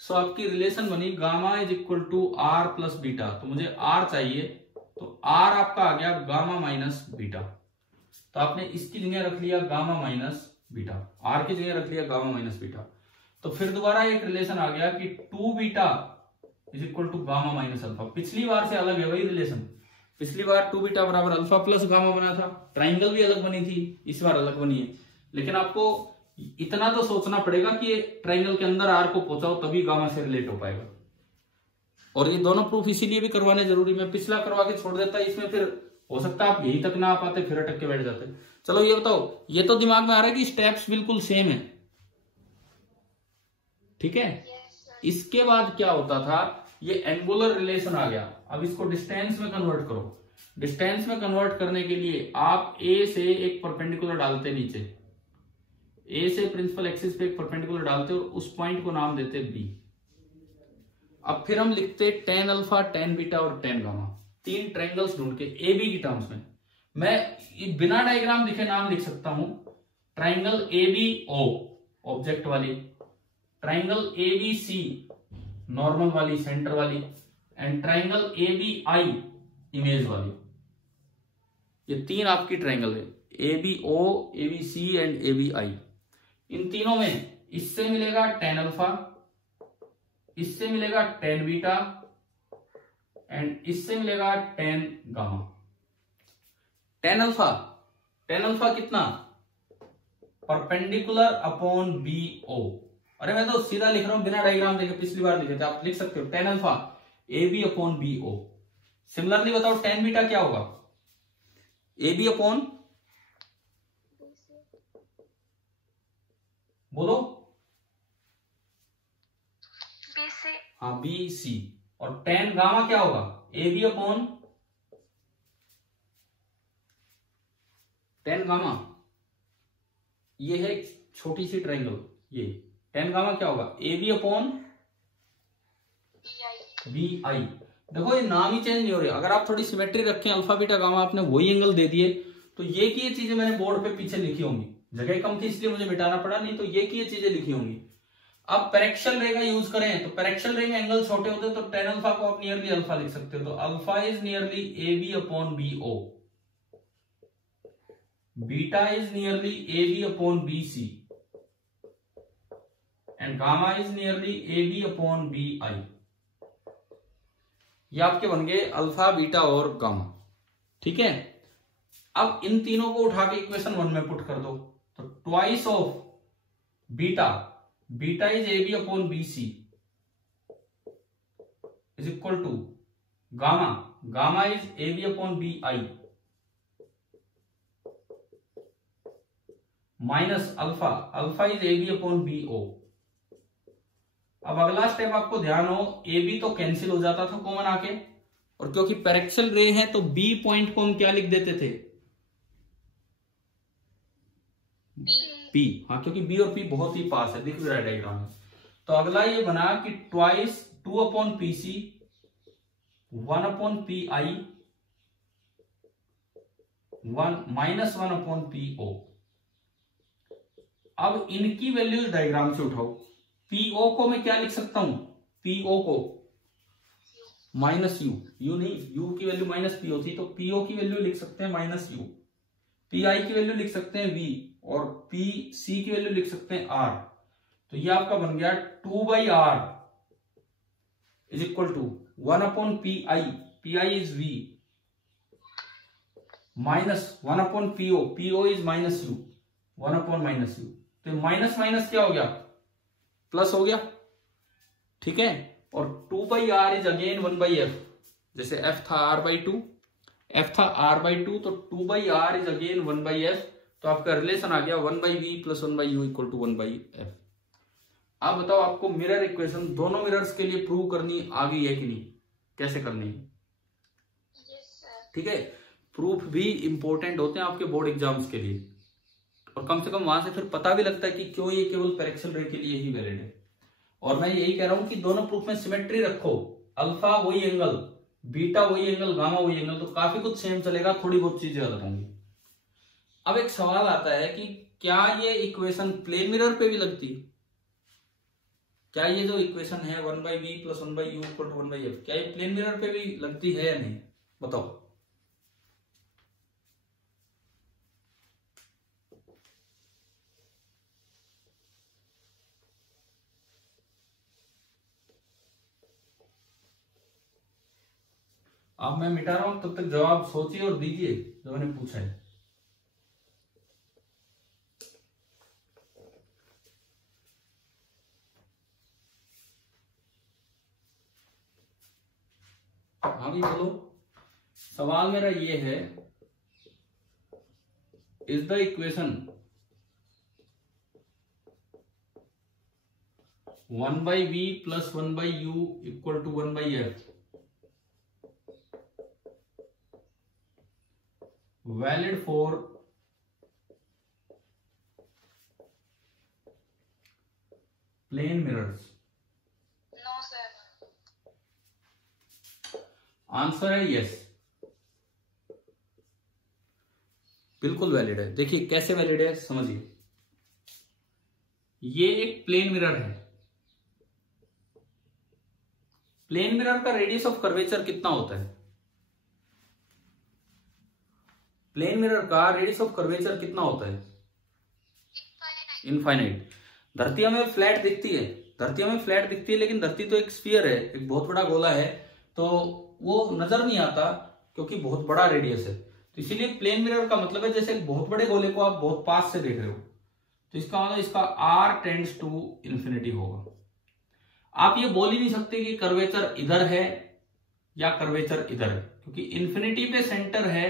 सो आपकी रिलेशन बनी गामा = R प्लस बीटा। तो मुझे R चाहिए, तो R आपका आ गया गामा माइनस बीटा। तो आपने इसकी जगह रख लिया गामा माइनस बीटा, R की जगह रख लिया गामा माइनस बीटा। तो फिर दोबारा एक रिलेशन आ गया कि 2 बीटा = गामा माइनस अल्फा। पिछली बार से अलग है वही रिलेशन, पिछली बार 2 बीटा बराबर अल्फा प्लस गामा बना था, ट्राइंगल भी अलग बनी थी, इस बार अलग बनी है। लेकिन आपको इतना तो सोचना पड़ेगा कि ट्राइंगल के अंदर R को पहुंचाओ तभी गामा से रिलेट हो पाएगा। और ये दोनों प्रूफ इसीलिए भी करवाने जरूरी, मैं पिछला करवा के छोड़ देता, इसमें फिर हो सकता है आप यही तक ना आ पाते, फिर अटक के बैठ जाते। चलो ये बताओ, ये तो दिमाग में आ रहा है कि स्टेप्स बिल्कुल सेम है, ठीक है। इसके बाद क्या होता था, ये एंगुलर रिलेशन आ गया। अब इसको डिस्टेंस में कन्वर्ट करो। डिस्टेंस में कन्वर्ट करने के लिए आप A से एक परपेंडिकुलर डालते, नीचे A से प्रिंसिपल एक्सिस पे एक परपेंडिकुलर डालते और उस पॉइंट को नाम देते B। अब फिर हम लिखते tan अल्फा, tan बीटा और tan गामा, तीन ट्रायंगल्स ढूंढ के AB की टर्म्स में। मैं बिना डायग्राम दिखे नाम लिख सकता हूं, ट्राइंगल ABO ऑब्जेक्ट वाली, ट्राइंगल ABC नॉर्मल वाली सेंटर वाली, एंड ट्राइंगल ABI इमेज वाली। ये तीन आपकी ट्राइंगल है, ABO, ABC एंड ABI। इन तीनों में इससे मिलेगा tan अल्फा, इससे मिलेगा tan बीटा एंड इससे मिलेगा tan गामा। tan अल्फा कितना, परपेंडिकुलर अपॉन BO। अरे मैं तो सीधा लिख रहा हूं बिना डायग्राम देखे, पिछली बार लिखे थे, आप लिख सकते हो tan alpha AB upon BO। Similarly बताओ tan बीटा क्या होगा, AB अपॉन, बोलो BC। हाँ BC। और tan गामा क्या होगा, AB अपॉन tan गामा। ये है छोटी सी ट्रायंगल, ये tan गामा क्या होगा, AB अपॉन BI। देखो ये नाम ही चेंज नहीं हो रहे, अगर आप थोड़ी सिमेट्री रखें, अल्फा बीटा गामा आपने वही एंगल दे दिए, तो ये की ये चीजें मैंने बोर्ड पे पीछे लिखी होंगी, जगह कम थी इसलिए मुझे मिटाना पड़ा, नहीं तो ये की ये चीजें लिखी होंगी। अब पैरेक्शल रे का यूज करें, तो पैरेक्शल रे में एंगल छोटे होते हैं, तो tan अल्फा को आप नियरली अल्फा लिख सकते हो, तो alpha is nearly AB upon BO, beta is nearly AB upon BC and gamma is nearly AB upon BI। ये आपके बन गए अल्फा बीटा और गामा, ठीक है। अब इन तीनों को उठा के इक्वेशन 1 में पुट कर दो, तो twice of beta, beta is A B upon B C is equal to gamma, gamma is A B upon B I minus alpha, alpha is A B upon B O. अब अगला स्टेप आपको ध्यान हो, ए बी तो कैंसिल हो जाता था कॉमन आके, और क्योंकि पैरेक्सल रे है तो बी पॉइंट को हम क्या लिख देते थे, पी। हाँ, क्योंकि बी और पी बहुत ही पास है, दिख रहा है डायग्राम में। तो अगला ये बना कि twice 2 upon P C 1 upon P I 1 minus 1 upon P O. अब इनकी वैल्यूज डायग्राम से उठाओ। पीओ को मैं क्या लिख सकता हूं, पीओ को माइनस यू, यू नहीं, यू की वैल्यू माइनस पी होती, तो पीओ की वैल्यू लिख सकते हैं माइनस यू, पी आई की वैल्यू लिख सकते हैं वी, और पी सी की वैल्यू लिख सकते हैं आर। तो ये आपका बन गया 2 by R is equal to 1 upon P I is V minus 1 upon P O is minus U, 1 upon minus U. तो माइनस माइनस क्या हो गया, प्लस हो गया, ठीक है। और 2 by R is again 1 by F, जैसे एफ था आर बाई टू, एफ था आर बाई टू, तो 2 by R is again 1 by F. तो आपका रिलेशन आ गया 1 by V plus 1 by U equal to 1 by F. आप बताओ, आपको मिरर इक्वेशन दोनों मिरर्स के लिए प्रूव करनी आ गई है कि नहीं, कैसे करनी है? ठीक है, प्रूफ भी इंपॉर्टेंट होते हैं आपके बोर्ड एग्जाम्स के लिए, और कम से कम वहां से फिर पता भी लगता है कि क्यों ये केवल पैरेक्सल रे के लिए ही वैलिड है। और मैं यही कह रहा हूं कि दोनों प्रूफ में सिमेट्री रखो, अल्फा वही एंगल, बीटा वही एंगल, गामा वही एंगल, तो काफी कुछ सेम चलेगा, थोड़ी बहुत चीजें अलग होंगी। अब एक सवाल आता है कि क्या ये इक्वेशन प्लेन मिरर पे भी लगती है? क्या ये जो इक्वेशन है 1 by B plus 1 by U equal to 1 by F, क्या ये प्लेन मिरर पे भी लगती है या नहीं, बताओ। अब मैं मिटा रहा हूं, तब तक जवाब सोचिए और दीजिए जो मैंने पूछा है। हाँ भी बोलो। सवाल मेरा ये है, is the equation 1 by V plus 1 by U equal to 1 by F valid for plane mirrors? No sir. Answer है यस, बिल्कुल वैलिड है। देखिए कैसे वैलिड है, समझिए। ये एक प्लेन मिरर है, प्लेन मिरर का रेडियस ऑफ कर्वेचर कितना होता है? प्लेन मिरर का रेडियस ऑफ कर्वेचर कितना होता है? इनफाइनाइट। धरती हमें फ्लैट दिखती है, धरती हमें फ्लैट दिखती है, लेकिन धरती तो एक स्फीयर है, एक बहुत बड़ा गोला है, तो वो नजर नहीं आता क्योंकि बहुत बड़ा रेडियस है। तो इसीलिए प्लेन मिरर का मतलब है जैसे एक बहुत बड़े गोले को आप बहुत पास से देख रहे हो, तो इसका मतलब इसका आर टेंड्स टू इन्फिनिटी होगा। आप ये बोल ही नहीं सकते कि कर्वेचर इधर है या कर्वेचर इधर है, क्योंकि इन्फिनिटी पे सेंटर है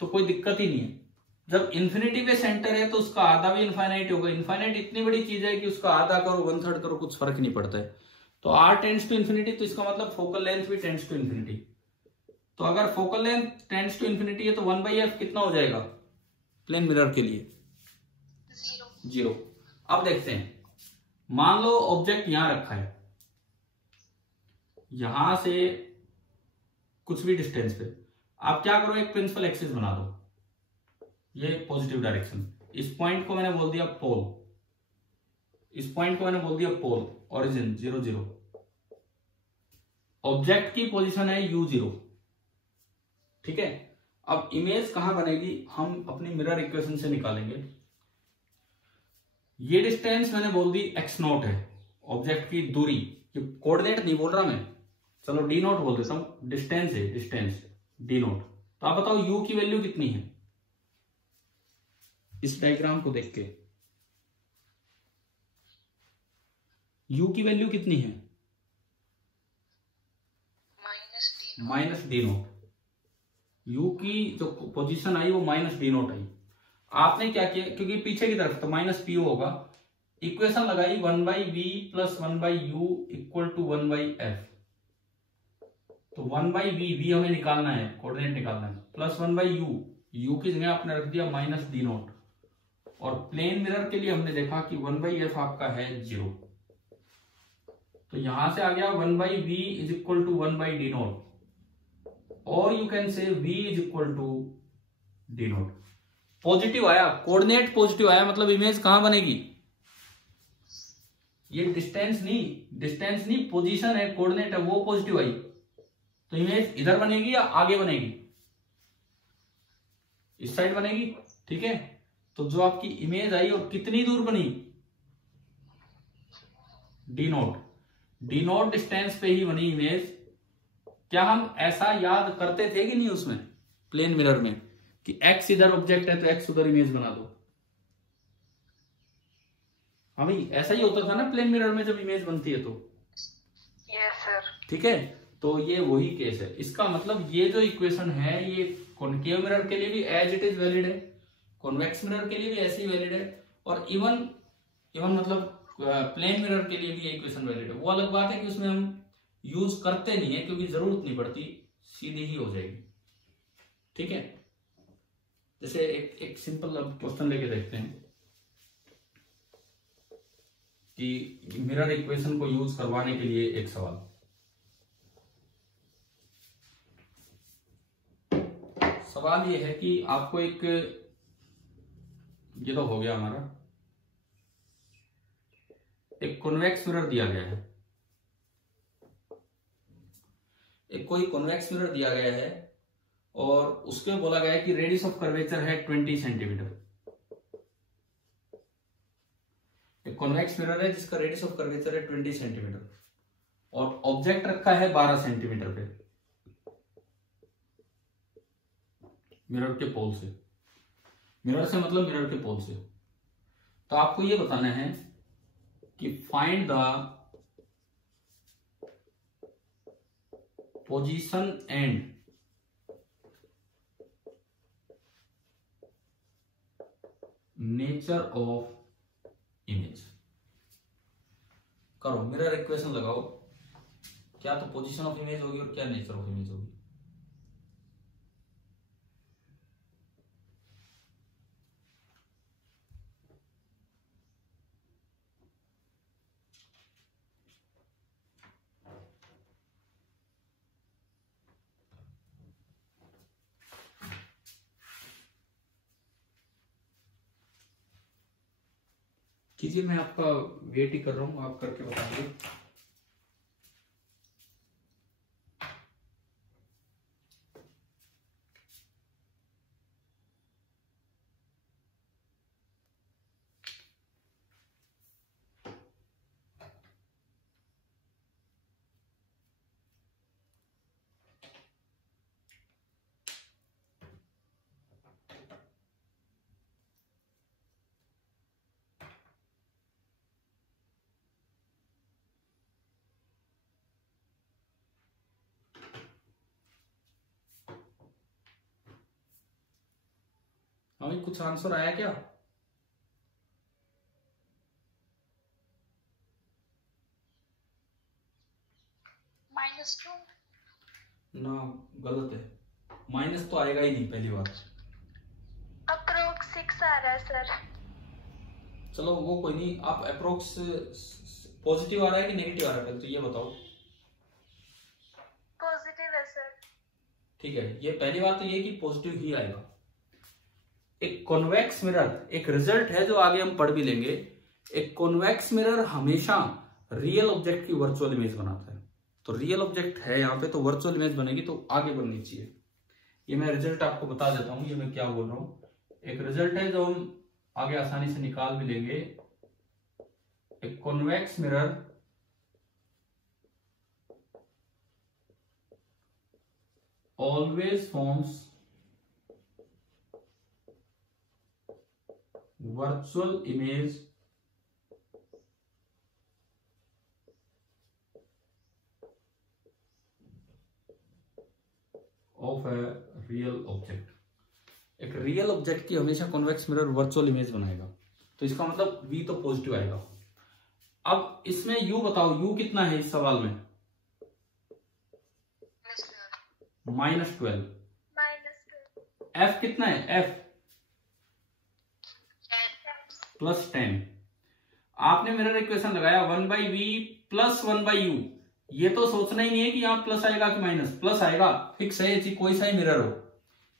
तो कोई दिक्कत ही नहीं है। जब इन्फिनिटी पे सेंटर है तो उसका आधा भी इनफाइनाइट होगा। इनफाइनाइट इतनी बड़ी चीज है कि उसका आधा करो 1/3 करो कुछ फर्क नहीं पड़ता है। तो आर टेंड्स टू इन्फिनिटी, तो इसका मतलब फोकल लेंथ भी टेंड्स टू इन्फिनिटी। तो अगर focal length tends to infinity है तो 1 बाई एफ कितना हो जाएगा प्लेन मिरर के लिए? 0। अब देखते हैं, मान लो ऑब्जेक्ट यहां रखा है, यहां से कुछ भी डिस्टेंस पे, आप क्या करो, एक प्रिंसिपल एक्सिस बना दो, ये पॉजिटिव डायरेक्शन। इस पॉइंट को मैंने बोल दिया पोल, इस पॉइंट को मैंने बोल दिया पोल, ओरिजिन 0 0। ऑब्जेक्ट की पोजीशन है u0, ठीक है। अब इमेज कहां बनेगी, हम अपनी मिरर इक्वेशन से निकालेंगे। ये डिस्टेंस मैंने बोल दी x0 है, ऑब्जेक्ट की दूरी, ये कोऑर्डिनेट नहीं बोल रहा मैं, चलो d0 बोल देता हूं, डिस्टेंस है, डिस्टेंस d0। तो आप बताओ u की वैल्यू कितनी है? इस डायग्राम को देख के u की वैल्यू कितनी है? Minus D naught. u की जो पोजीशन आई वो माइनस डी नोट आई। आपने क्या किया, क्योंकि पीछे की तरफ तो माइनस पी होगा, इक्वेशन लगाई 1/v plus 1/u equal to 1/f। तो 1/v, v हमें निकालना है, कोऑर्डिनेट निकालना है, प्लस 1/u, u की जगह आपने रख दिया माइनस डी नोट। और प्लेन मिरर के लिए हमने देखा कि 1/f आपका है 0, तो यहां से आ गया 1/v is equal to 1/d naught, और you can say v is equal to D naught. Positive आया, कोऑर्डिनेट पॉजिटिव आया, मतलब इमेज कहां बनेगी? ये डिस्टेंस नहीं पोजीशन है, कोऑर्डिनेट है, वो पॉजिटिव आई, तो इमेज इधर बनेगी या आगे बनेगी? इस साइड बनेगी। ठीक है, तो जो आपकी इमेज आई और कितनी दूर बनी? डी नोट डिस्टेंस पे ही बनी इमेज। क्या हम ऐसा याद करते थे कि नहीं उसमें प्लेन मिरर में कि x इधर ऑब्जेक्ट है तो x उधर इमेज बना दो? हाँ भाई, ऐसा ही होता था ना प्लेन मिरर में जब इमेज बनती है तो। Yes sir. ठीक है, तो ये वही केस है। इसका मतलब ये जो इक्वेशन है ये कॉनकेव मिरर के लिए भी एज इट इज वैलिड है, कॉन्वेक्स मिरर के लिए भी ऐसे ही वैलिड है, और इवन मतलब प्लेन मिरर के लिए भी ये इक्वेशन वैलिड है। वो अलग बात है कि उसमें हम यूज करते नहीं है क्योंकि जरूरत नहीं पड़ती, सीधी ही हो जाएगी। ठीक है, जैसे एक सिंपल अब क्वेश्चन लेके देखते हैं कि मिरर इक्वेशन को यूज करवाने के लिए एक सवाल। सवाल ये है कि आपको एक, ये तो हो गया हमारा, एक कॉन्वेक्स मिरर दिया गया है, एक कोई कॉन्वेक्स मिरर दिया गया है और उसके बोला गया है कि रेडियस ऑफ कर्वेचर है 20 सेंटीमीटर। एक कॉन्वेक्स मिरर है जिसका रेडियस ऑफ कर्वेचर है 20 सेंटीमीटर और ऑब्जेक्ट रखा है 12 सेंटीमीटर पे मिरर के पोल से। मिरर से मतलब मिरर के पोल से। तो आपको ये बताना है कि find the position and nature of image. करो, मिरर इक्वेशन लगाओ, क्या तो पोजीशन ऑफ इमेज होगी और क्या नेचर ऑफ इमेज होगी। कीजिए, मैं आपका वेट ही कर रहा हूं, आप करके बताइए। हमें कुछ आंसर आया क्या? -2 ना, गलत है, माइनस तो आएगा ही नहीं पहली बात। अप्रोक्स 6 आ रहा है सर। चलो वो कोई नहीं, आप अप्रोक्स पॉजिटिव आ रहा है कि नेगेटिव आ रहा है तो ये बताओ। पॉजिटिव है सर। ठीक है, ये पहली बात तो ये कि पॉजिटिव ही आएगा। एक कॉन्वेक्स मिरर, एक रिजल्ट है जो आगे हम पढ़ भी लेंगे, एक कॉन्वेक्स मिरर हमेशा रियल ऑब्जेक्ट की वर्चुअल इमेज बनाता है। तो रियल ऑब्जेक्ट है यहाँ पे तो वर्चुअल इमेज बनेगी, तो आगे बननी चाहिए। ये मैं रिजल्ट आपको बता देता हूं, ये मैं क्या बोल रहा हूं। एक रिजल्ट है जो हम आगे आसानी से निकाल भी लेंगे। एक convex mirror always forms virtual image of a real object. एक रियल ऑब्जेक्ट की हमेशा कॉन्वेक्स मिरर वर्चुअल इमेज बनाएगा, तो इसका मतलब V तो पॉजिटिव आएगा। अब इसमें U बताओ, U कितना है इस सवाल में? -12। F कितना है? F +10। आपने मिरर इक्वेशन लगाया 1/v + 1/u। ये तो सोचना ही नहीं है कि यहाँ प्लस आएगा कि माइनस, प्लस आएगा, फिक्स है ये, कोई सा ही मिरर हो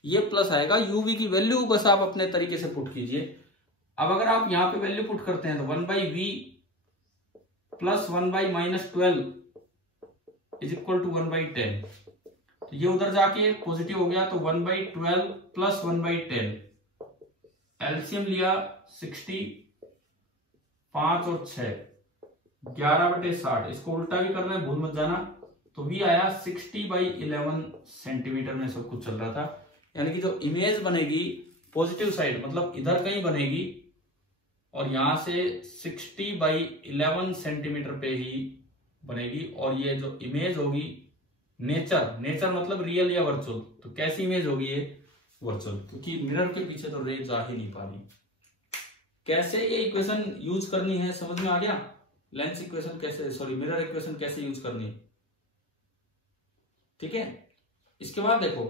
ये प्लस आएगा। uv की वैल्यू बस आप अपने तरीके से पुट कीजिए। अब अगर आप यहाँ पे वैल्यू पुट करते हैं तो 1/v + 1/-12 = 1/10। तो ये उधर जाके पॉजिटिव हो गया, तो 1/12 + 1/10। एलसीएम लिया 60, 5 और 6, 11/60। इसको उल्टा भी कर रहे हैं, भूल मत जाना। तो V आया 60/11 सेंटीमीटर में सब कुछ चल रहा था। यानी कि जो इमेज बनेगी पॉजिटिव साइड, मतलब इधर कहीं बनेगी, और यहां से 60/11 सेंटीमीटर पे ही बनेगी। और ये जो इमेज होगी नेचर मतलब रियल या वर्चुअल, तो कैसी इमेज होगी ये? वर्चुअल, क्योंकि मिरर के पीछे तो रे जा ही नहीं पा रही। कैसे ये इक्वेशन यूज करनी है समझ में आ गया? लेंस इक्वेशन कैसे, सॉरी मिरर इक्वेशन कैसे यूज करनी है, ठीक है। इसके बाद देखो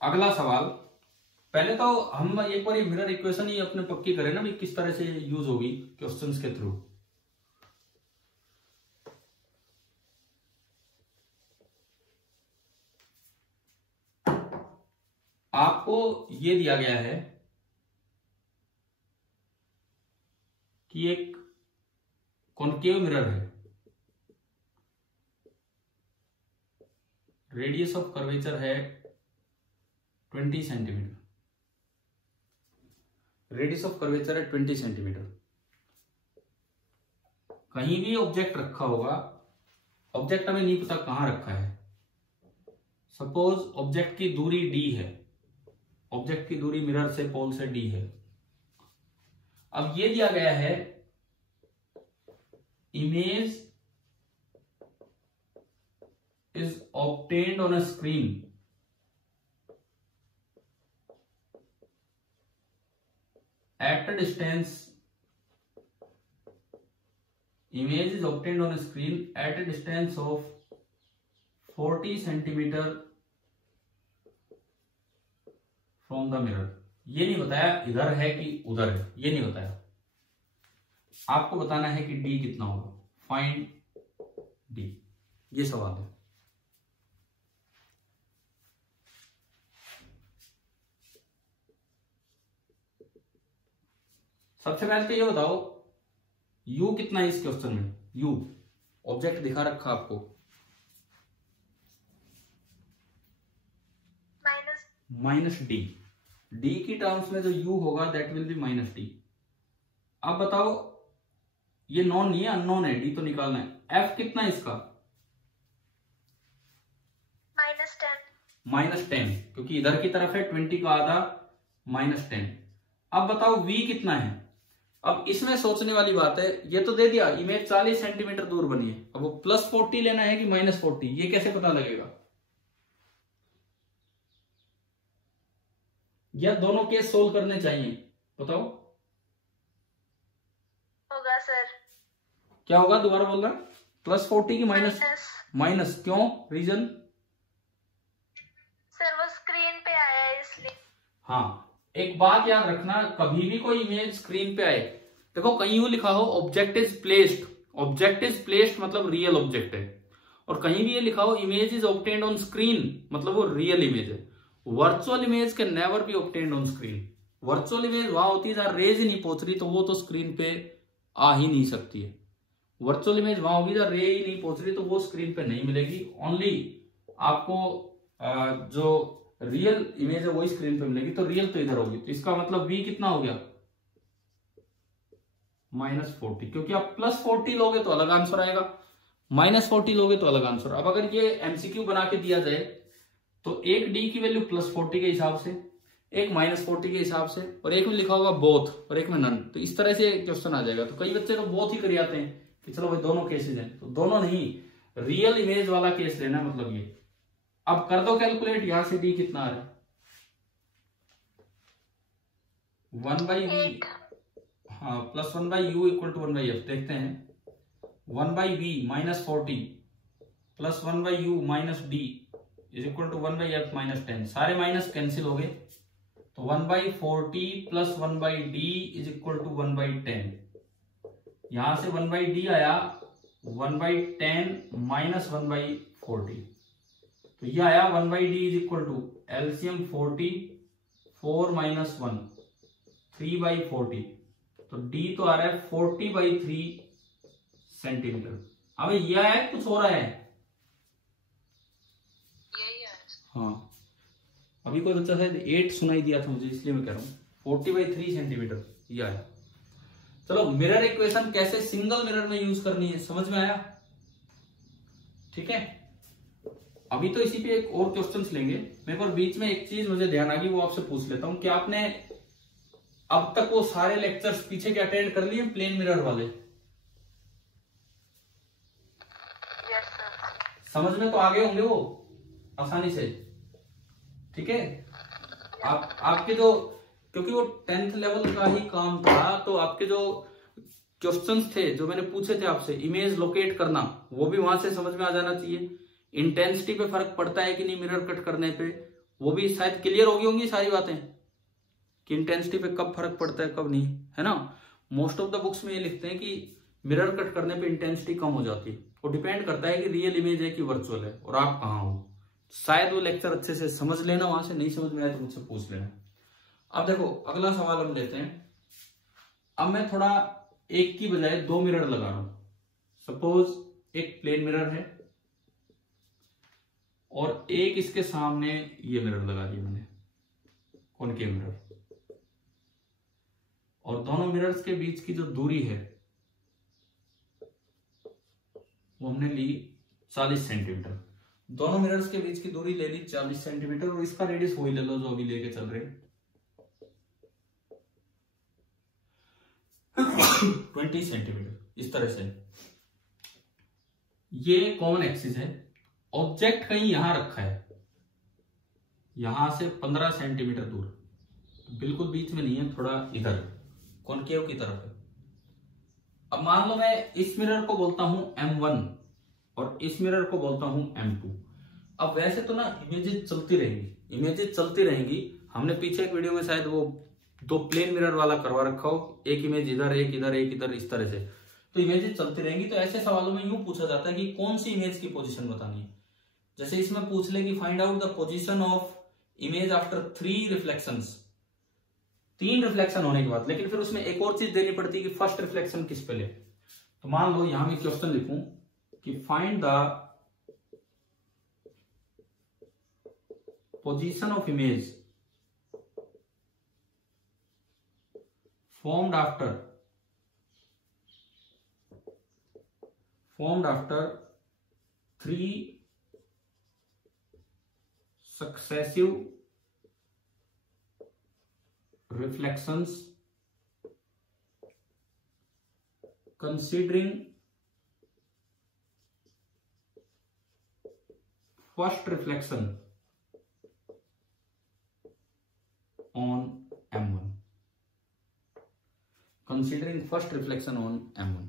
अगला सवाल। पहले तो हम एक बार ये मिरर इक्वेशन ही अपने पक्की करें ना भी किस तरह से यूज होगी क्वेश्चंस के थ्रू। आपको ये दिया गया है कि एक कॉनकेव मिरर है, रेडियस ऑफ कर्वेचर है 20 सेंटीमीटर, रेडियस ऑफ कर्वेचर है 20 सेंटीमीटर। कहीं भी ऑब्जेक्ट रखा होगा, ऑब्जेक्ट हमें नहीं पता कहां रखा है। सपोज ऑब्जेक्ट की दूरी d है, ऑब्जेक्ट की दूरी मिरर से पोल से d है। अब ये दिया गया है image is obtained on a screen at a distance, image is obtained on a screen at a distance of 40 centimeter from the mirror। ये नहीं बताया इधर है कि उधर है, ये नहीं बताया। आपको बताना है कि d कितना होगा, फाइंड d, ये सवाल है। सबसे पहले तो ये बताओ u कितना है इस क्वेश्चन में। u ऑब्जेक्ट दिखा रखा आपको -d, d की टर्म्स में जो u होगा दैट विल बी -d। अब बताओ ये नॉन नहीं है, अननोन है, d तो निकालना है। f कितना है इसका? -10, क्योंकि इधर की तरफ है 20 का आधा -10। अब बताओ v कितना है? अब इसमें सोचने वाली बात है, ये तो दे दिया इमेज 40 सेंटीमीटर दूर बनी है, अब वो +40 लेना है कि -40, ये कैसे पता लगेगा? या दोनों केस सोल्व करने चाहिए, बताओ। होगा सर। क्या होगा दोबारा बोलना? +40 की माइनस क्यों? रीजन? सर वो स्क्रीन पे आया है इसलिए। हाँ, एक बात याद रखना, कभी भी कोई इमेज स्क्रीन पे आए, देखो कहीं यूं लिखा हो object is placed, object is placed मतलब रियल ऑब्जेक्ट है, और कहीं भी ये लिखा हो image is obtained on screen मतलब वो रियल इमेज है। Virtual image can never be obtained on screen. Virtual image वहां होती है जहां रेज ही नहीं पहुंच रही, तो वो तो स्क्रीन पे आ ही नहीं सकती है। वर्चुअल इमेज वहां होगी जहां रे ही नहीं पहुंच रही, तो वो स्क्रीन पे नहीं मिलेगी। ओनली आपको जो रियल इमेज है वही स्क्रीन पे मिलेगी, तो रियल तो इधर होगी। तो इसका मतलब v कितना हो गया? -40, क्योंकि आप +40 लोगे तो अलग आंसर आएगा, -40 लोगे तो अलग आंसर। अब अगर ये एमसीक्यू बना के दिया जाए तो एक डी की वैल्यू +40 के हिसाब से, एक -40 के हिसाब से, और एक में लिखा होगा बोथ और एक में नन। तो इस तरह से क्वेश्चन आ जाएगा। तो कई बच्चे तो बोथ ही कर आते हैं कि चलो भाई दोनों केसेस हैं, तो दोनों नहीं, रियल इमेज वाला केस लेना, मतलब ये। अब कर दो कैलकुलेट, यहां से डी कितना आ रहा है, 1/v, हाँ, +1/u = 1/f। देखते हैं, 1/v -40 + 1/u - d = 1/f - 10। सारे माइनस कैंसिल हो गए, तो 1/40 + 1/d = 1/10। यहां से 1/d आया 1/10 - 1/40, तो ये आया 1/d = LCM 40, 4 - 1, 3/40। तो d तो आ रहा है 40/3 सेंटीमीटर। अब ये आया है कुछ हो रहा है, हाँ, अभी कोई बच्चा शायद 8 सुनाई दिया था मुझे, इसलिए मैं कह रहा हूँ 40/3 सेंटीमीटर ये आया। चलो, मिरर इक्वेशन कैसे सिंगल मिरर में यूज करनी है, समझ में आया? ठीक है, अभी तो इसी पे एक और क्वेश्चंस लेंगे। मेरे पर बीच में एक चीज मुझे ध्यान आ गई, वो आपसे पूछ लेता हूँ कि आपने अब तक वो सारे लेक्चर्स पीछे के अटेंड कर लिए प्लेन मिरर वाले? Yes sir. समझ में तो आ गए होंगे वो आसानी से, ठीक है? आपके जो, क्योंकि वो 10th लेवल का ही काम था, तो आपके जो क्वेश्चंस थे जो मैंने पूछे थे आपसे, इमेज लोकेट करना, वो भी वहां से समझ में आ जाना चाहिए। इंटेंसिटी पे फर्क पड़ता है कि नहीं मिरर कट करने पे, वो भी शायद क्लियर हो गई होंगी सारी बातें कि इंटेंसिटी पे कब फर्क पड़ता है कब नहीं, है ना? मोस्ट ऑफ द बुक्स में ये लिखते हैं कि मिरर कट करने पे इंटेंसिटी कम हो जाती है। वो डिपेंड करता है कि रियल इमेज है कि वर्चुअल है और आप कहाँ हो। शायद वो लेक्चर अच्छे से समझ लेना, वहां से नहीं समझ में आया तो मुझसे पूछ लेना। अब देखो, अगला सवाल हम लेते हैं। अब मैं थोड़ा एक की बजाय 2 मिरर लगा रहा हूं। सपोज एक प्लेन मिरर है और एक इसके सामने ये मिरर लगा दिया मैंने, कॉनकेव मिरर, और दोनों मिरर्स के बीच की जो दूरी है वो हमने ली 40 सेंटीमीटर। दोनों मिरर्स के बीच की दूरी ले ली 40 सेंटीमीटर, और इसका रेडियस वही ले लो जो अभी लेके चल रहे 20 सेंटीमीटर। इस तरह से ये कॉमन एक्सिस है। ऑब्जेक्ट कहीं यहां रखा है, यहां से 15 सेंटीमीटर दूर, बिल्कुल बीच में नहीं है, थोड़ा इधर कॉनकेव की तरफ है। अब मान लो मैं इस मिरर को बोलता हूं M1 और इस मिरर को बोलता हूं M2। अब वैसे तो ना इमेजेस चलती रहेंगी। हमने पीछे एक वीडियो में शायद वो 2 प्लेन मिरर वाला करवा रखा हो, एक इमेज इधर, एक इधर, एक इधर, इस तरह से, तो इमेजेस चलती रहेंगी। तो ऐसे सवालों में यूं पूछा जाता है कि कौन सी इमेज की पोजीशन बतानी है। जैसे इसमें पूछ ले कि find out the position of image after 3 reflections, 3 reflection होने के बाद। लेकिन फिर उसमें एक और चीज देनी पड़ती है कि फर्स्ट रिफ्लेक्शन किस पे ले। तो मान लो यहां मैं क्वेश्चन लिखूं कि find the position of image formed after 3 successive reflections considering first reflection on M1, considering first reflection on M1।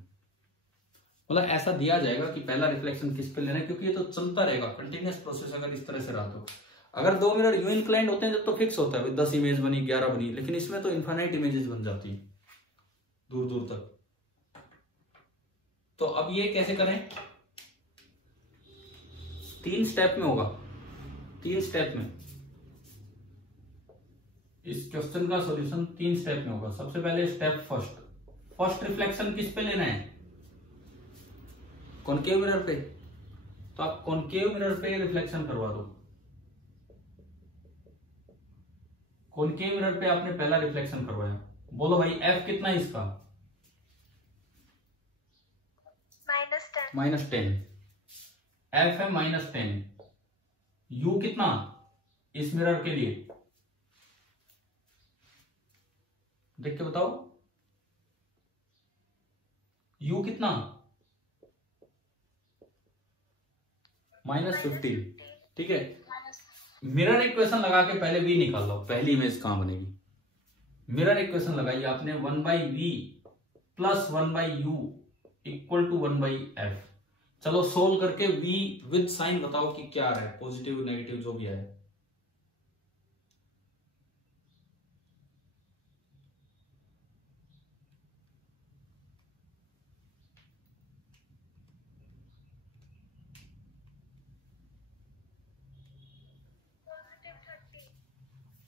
मतलब ऐसा दिया जाएगा कि पहला रिफ्लेक्शन किस पे लेना है, क्योंकि ये तो चलता रहेगा, कंटिन्यूअस प्रोसेस अगर इस तरह से रहा तो। अगर 2 मिरर यूं इंक्लाइंड होते हैं जब तो फिक्स होता है, 10 इमेज बनी, 11 बनी, लेकिन इसमें तो इनफाइनाइट इमेजेस बन जाती है दूर दूर तक। तो अब ये कैसे करें? 3 स्टेप में होगा, 3 स्टेप में इस क्वेश्चन का सॉल्यूशन 3 स्टेप में होगा। सबसे पहले स्टेप फर्स्ट रिफ्लेक्शन किस पे लेना है? कॉनकेव मिरर पे। तो आप कॉनकेव मिरर पे रिफ्लेक्शन करवा दो। कॉनकेव मिरर पे आपने पहला रिफ्लेक्शन करवाया, बोलो भाई F कितना है इसका? -10। F है -10। U कितना? इस मिरर के लिए, देख के बताओ। u कितना, -15, ठीक है। मिरर इक्वेशन लगा के पहले v निकाल लो, पहली इमेज कहां बनेगी। मिरर इक्वेशन लगाइए आपने, 1/v plus 1/u equal to 1/f। चलो सोल्व करके v विद साइन बताओ कि क्या आ रहा है, पॉजिटिव नेगेटिव जो भी है।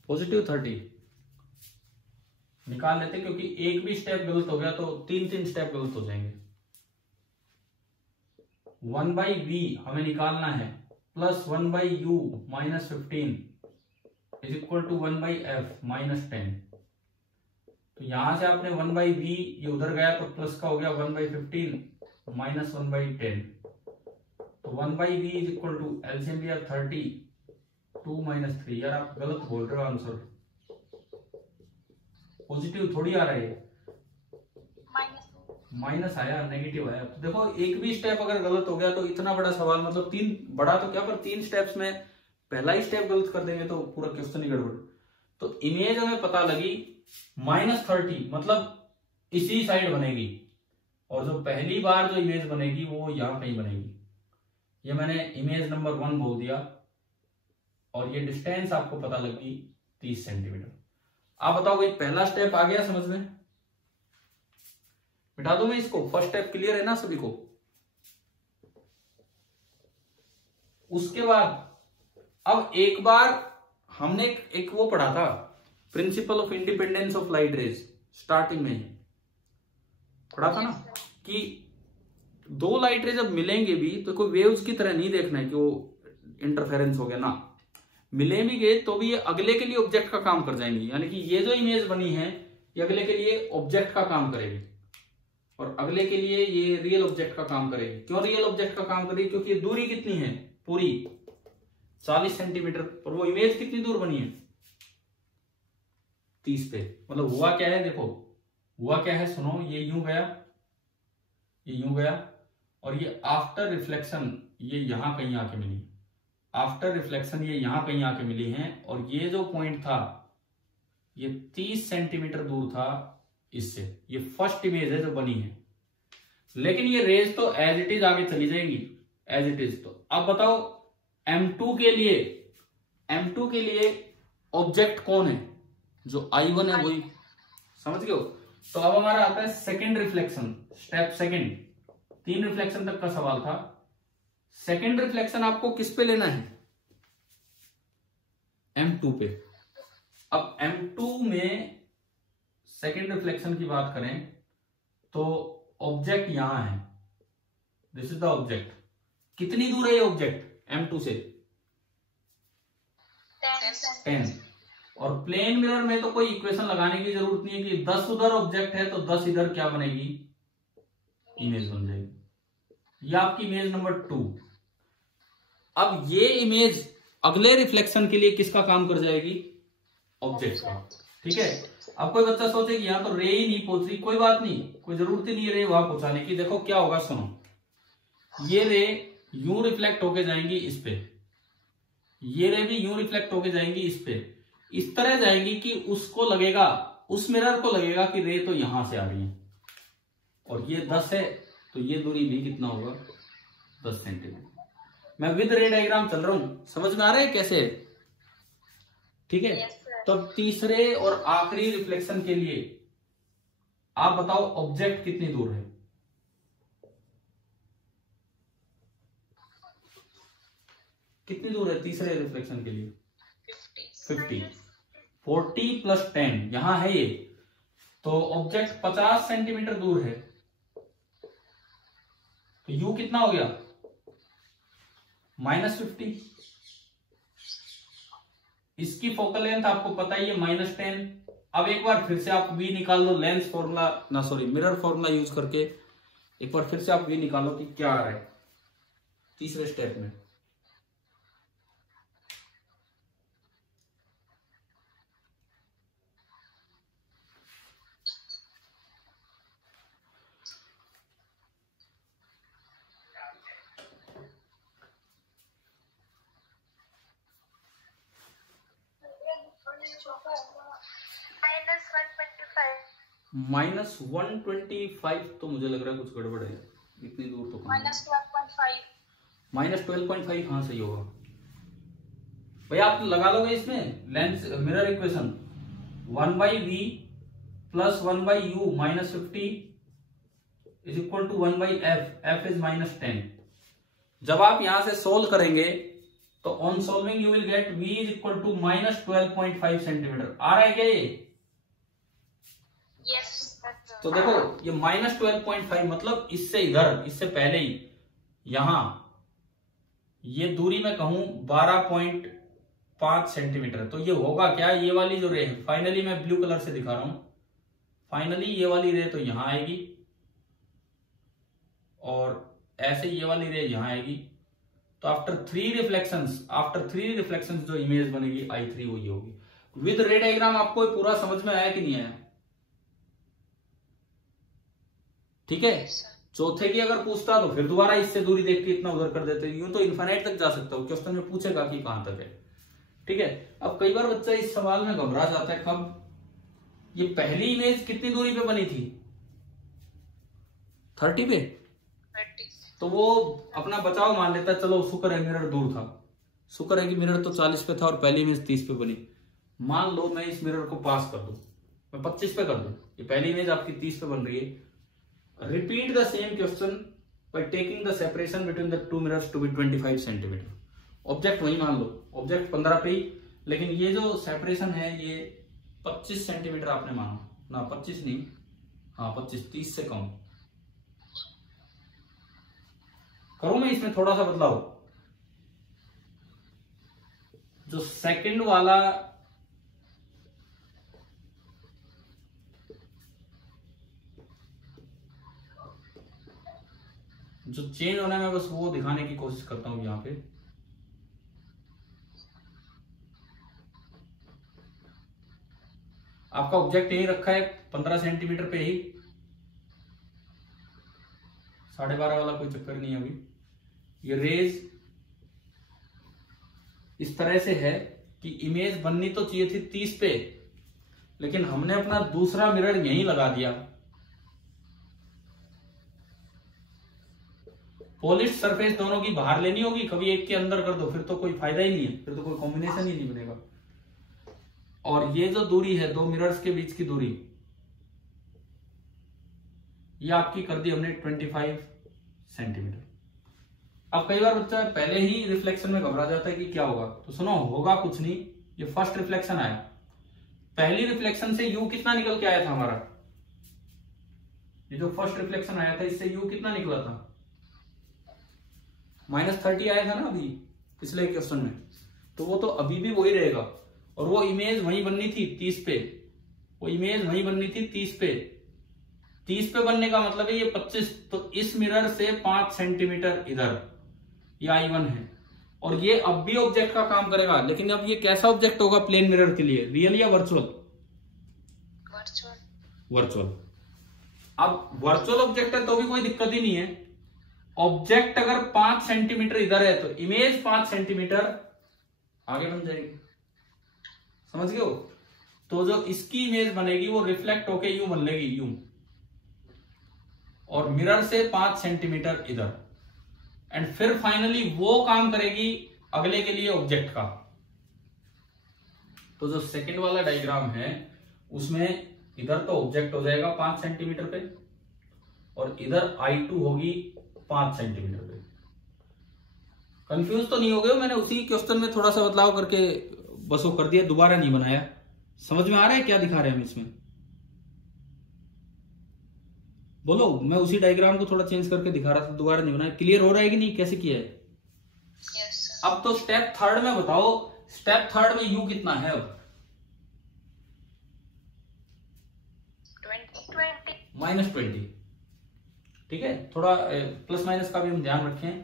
+30 निकाल लेते, क्योंकि एक भी स्टेप गलत हो गया तो 3 स्टेप गलत हो जाएंगे। 1/v हमें निकालना है, plus 1/u -15 is equal to 1/f -10। तो यहां से आपने 1/v, ये उधर गया तो प्लस का हो गया 1/15 माइनस 1/10। तो 1/v is equal to LCM लिया 30, 2 - 3। यार आप गलत बोल रहे हो, आंसर पॉजिटिव थोड़ी आ रहा है, माइनस आया, नेगेटिव आया। तो देखो एक भी स्टेप अगर गलत हो गया तो इतना बड़ा सवाल, मतलब 3 बड़ा तो क्या, पर 3 स्टेप्स में पहला ही स्टेप गलत कर देंगे तो पूरा क्वेश्चन ही गड़बड़। तो इमेज हमें पता लगी -30, मतलब इसी साइड बनेगी, और जो पहली बार जो इमेज बनेगी वो यहां कहीं बनेगी। ये मैंने इमेज नंबर 1 बोल दिया, और ये डिस्टेंस आपको पता लगी 30 सेंटीमीटर। आप बताओ भाई पहला स्टेप आ गया समझ में, मिटा दूं मैं इसको, फर्स्ट स्टेप क्लियर है ना सभी को। उसके बाद अब एक बार हमने एक वो पढ़ा था, principle of independence of light rays, starting में पढ़ा था ना, कि 2 लाइट रेज जब मिलेंगे भी तो कोई वेव्स की तरह नहीं देखना है कि वो इंटरफेरेंस हो गया ना, मिले भी गए तो भी ये अगले के लिए ऑब्जेक्ट का काम कर जाएंगी। यानी कि ये जो इमेज बनी है ये अगले के लिए ऑब्जेक्ट का काम करेगी, और अगले के लिए ये रियल ऑब्जेक्ट का काम करेगी। क्यों रियल ऑब्जेक्ट का काम करेगी, क्योंकि दूरी कितनी है, पूरी 40 सेंटीमीटर, और वो इमेज कितनी दूर बनी है, 30 पे। मतलब हुआ क्या है, देखो हुआ क्या है, सुनो, ये यूं गया, ये यूं गया, और ये आफ्टर रिफ्लेक्शन ये यहां कहीं आके मिली, आफ्टर रिफ्लेक्शन ये यहां कहीं आके मिली हैं, और ये जो पॉइंट था ये 30 सेंटीमीटर दूर था इससे। ये फर्स्ट इमेज है जो बनी है, लेकिन ये रेज तो एज इट इज आगे चली जाएंगी, एज इट इज। तो अब बताओ M2 के लिए, M2 के लिए ऑब्जेक्ट कौन है, जो I1 है वही, समझ गए हो। तो अब हमारा आता है second reflection, step second. 3 reflection तक का सवाल था। सेकेंड रिफ्लेक्शन आपको किस पे लेना है, M2 पे। अब M2 में सेकेंड रिफ्लेक्शन की बात करें तो ऑब्जेक्ट यहां है, दिस इज द ऑब्जेक्ट। कितनी दूर है ये ऑब्जेक्ट M2 से, 10। और प्लेन मिरर में तो कोई इक्वेशन लगाने की जरूरत नहीं है कि 10 उधर ऑब्जेक्ट है तो 10 इधर क्या बनेगी, इमेज बन जाएगी। ये आपकी इमेज नंबर 2। अब ये इमेज अगले रिफ्लेक्शन के लिए किसका काम कर जाएगी, ऑब्जेक्ट का, ठीक है। अब कोई बच्चा सोचे कि यहां तो रे ही नहीं पहुंच रही, कोई बात नहीं, कोई जरूरत ही नहीं है रे वहां पहुंचाने की। देखो क्या होगा, सुनो, ये रे यूं रिफ्लेक्ट होके जाएंगी इस पे, ये रे भी यूं रिफ्लेक्ट होके जाएंगी इस पे, इस तरह जाएंगी कि उसको लगेगा, उस मिरर को लगेगा कि रे तो यहां से आ रही है, और ये 10 है तो ये दूरी भी कितना होगा, 10 सेंटीमीटर। मैं विद रे डायग्राम चल रहा हूं, समझ में आ रहा है कैसे, ठीक है। तो तीसरे और आखिरी रिफ्लेक्शन के लिए आप बताओ ऑब्जेक्ट कितनी दूर है, कितनी दूर है तीसरे रिफ्लेक्शन के लिए, 50। 40 + 10 यहां है ये, तो ऑब्जेक्ट 50 सेंटीमीटर दूर है। तो यू कितना हो गया, -50। इसकी फोकल लेंथ आपको पता ही है -10। अब एक बार फिर से आप v निकाल लो, लेंस फॉर्मूला ना, सॉरी मिरर फॉर्मूला यूज करके एक बार फिर से आप v निकालो कि क्या आ रहा है तीसरे स्टेप में। -125 तो मुझे लग रहा है कुछ गड़बड़ है, इतनी दूर तो -12.5। -12.5 हाँ सही होगा भैया। आप लगा लोगे इसमें lens mirror equation 1/v + 1/u -50 = 1/f, f is -10। जब आप यहां से सोल्व करेंगे तो on solving you will get v = -12.5 centimetre. आ रहा है क्या ये? यस। तो देखो ये -12.5 मतलब इससे इधर, इससे पहले ही यहां ये दूरी मैं कहूं 12.5 सेंटीमीटर। तो ये होगा क्या, ये वाली जो रे है, फाइनली मैं ब्लू कलर से दिखा रहा हूं, फाइनली ये वाली रे तो यहां आएगी और ऐसे ये वाली रे यहां आएगी। तो आफ्टर थ्री रिफ्लेक्शंस जो इमेज बनेगी I3 वो ये होगी। विद रे डायग्राम आपको पूरा समझ में आया कि नहीं आया? ठीक है। चौथे की अगर पूछता तो फिर दोबारा इससे दूरी देख के इतना उधर कर देते, यूं तो इन्फिनिट तक जा सकता हूं, क्वेश्चन में पूछेगा कि कहां तक है। ठीक है। अब कई बार बच्चा इस सवाल में घबरा जाता है, कब? ये पहली इमेज कितनी दूरी पे बनी थी? 30 पे। तो वो अपना बचाव मान लेता है, चलो शुक्र है मिरर दूर था, शुक्र है कि मिरर तो 40 पे था और पहली इमेज 30 पे बनी। मान लो मैं इस मिरर को पास कर दूं, मैं 25 पे कर दूं, ये पहली इमेज आपकी 30 पे बन रही है। Repeat the same question by taking the separation between the two mirrors to be 25 centimetre. Object वही मान लो, ऑब्जेक्ट 15 पे ही, लेकिन ये जो सेपरेशन है ये 25 सेंटीमीटर आपने माना ना, 25 नहीं, हाँ 25, 30 से कम। करूं मैं इसमें थोड़ा सा बदलाव, जो सेकंड वाला जो चेंज होना है मैं बस वो दिखाने की कोशिश करता हूं यहां पे। आपका ऑब्जेक्ट यही रखा है 15 सेंटीमीटर पे ही, 12.5 वाला कोई चक्कर नहीं है अभी। ये रेज इस तरह से है कि इमेज बननी तो चाहिए थी 30 पे, लेकिन हमने अपना दूसरा मिरर यहीं लगा दिया। पॉलिश सरफेस दोनों की बाहर लेनी होगी, कभी एक के अंदर कर दो फिर तो कोई फायदा ही नहीं है, फिर तो कोई कॉम्बिनेशन ही नहीं बनेगा। और ये जो दूरी है दो मिरर्स के बीच की दूरी, ये आपकी कर दी हमने 25 सेंटीमीटर। अब कई बार बच्चा पहले ही रिफ्लेक्शन में घबरा जाता है कि क्या होगा, तो सुनो होगा कुछ नहीं। ये फर्स्ट रिफ्लेक्शन आया, पहली रिफ्लेक्शन से यू कितना निकल के आया था हमारा, ये जो फर्स्ट रिफ्लेक्शन आया था इससे यू कितना निकला था, -30 आया था ना अभी पिछले क्वेश्चन में, तो वो तो अभी भी वही रहेगा। और वो इमेज वहीं बननी थी 30 पे, वो इमेज वहीं बननी थी 30 पे। 30 पे बनने का मतलब है ये 25, तो इस मिरर से 5 सेंटीमीटर इधर ये I1 है। और ये अब भी ऑब्जेक्ट का काम करेगा, लेकिन अब ये कैसा ऑब्जेक्ट होगा प्लेन मिरर के लिए, रियल या वर्चुअल? वर्चुअल। अब वर्चुअल ऑब्जेक्ट है तो भी कोई दिक्कत ही नहीं है। ऑब्जेक्ट अगर 5 सेंटीमीटर इधर है तो इमेज 5 सेंटीमीटर आगे बन जाएगी, समझ गए हो? तो जो इसकी इमेज बनेगी वो रिफ्लेक्ट होके यूं बन लेगी, यूं, और मिरर से 5 सेंटीमीटर इधर, एंड फिर फाइनली वो काम करेगी अगले के लिए ऑब्जेक्ट का। तो जो सेकंड वाला डायग्राम है उसमें इधर तो ऑब्जेक्ट हो जाएगा 5 सेंटीमीटर पे और इधर I2 होगी 5 सेंटीमीटर पे। कंफ्यूज तो नहीं हो गए हो? मैंने उसी क्वेश्चन में थोड़ा सा बदलाव करके बस वो कर दिया, दोबारा नहीं बनाया। समझ में आ रहा है क्या दिखा रहे हैं हम इसमें? बोलो, मैं उसी डायग्राम को थोड़ा चेंज करके दिखा रहा था, दोबारा नहीं बनाया। क्लियर हो रहा है कि नहीं, कैसे किया है? यस। अब तो स्टेप थर्ड में बताओ, स्टेप थर्ड में यू कितना है अब? 20। -20। ठीक है, थोड़ा प्लस माइनस का भी हम ध्यान रखें।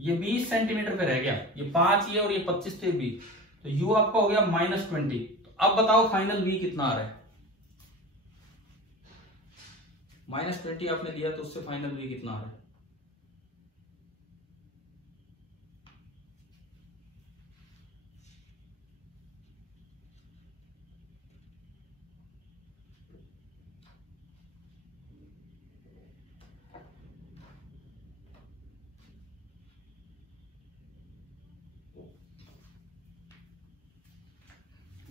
ये 20 सेंटीमीटर पे रह गया, ये 5 ये और ये 25 थे 20, तो यू आपका हो गया -20। तो अब बताओ फाइनल वी कितना आ रहा है? -20 आपने दिया तो उससे फाइनल वी कितना आ रहा है?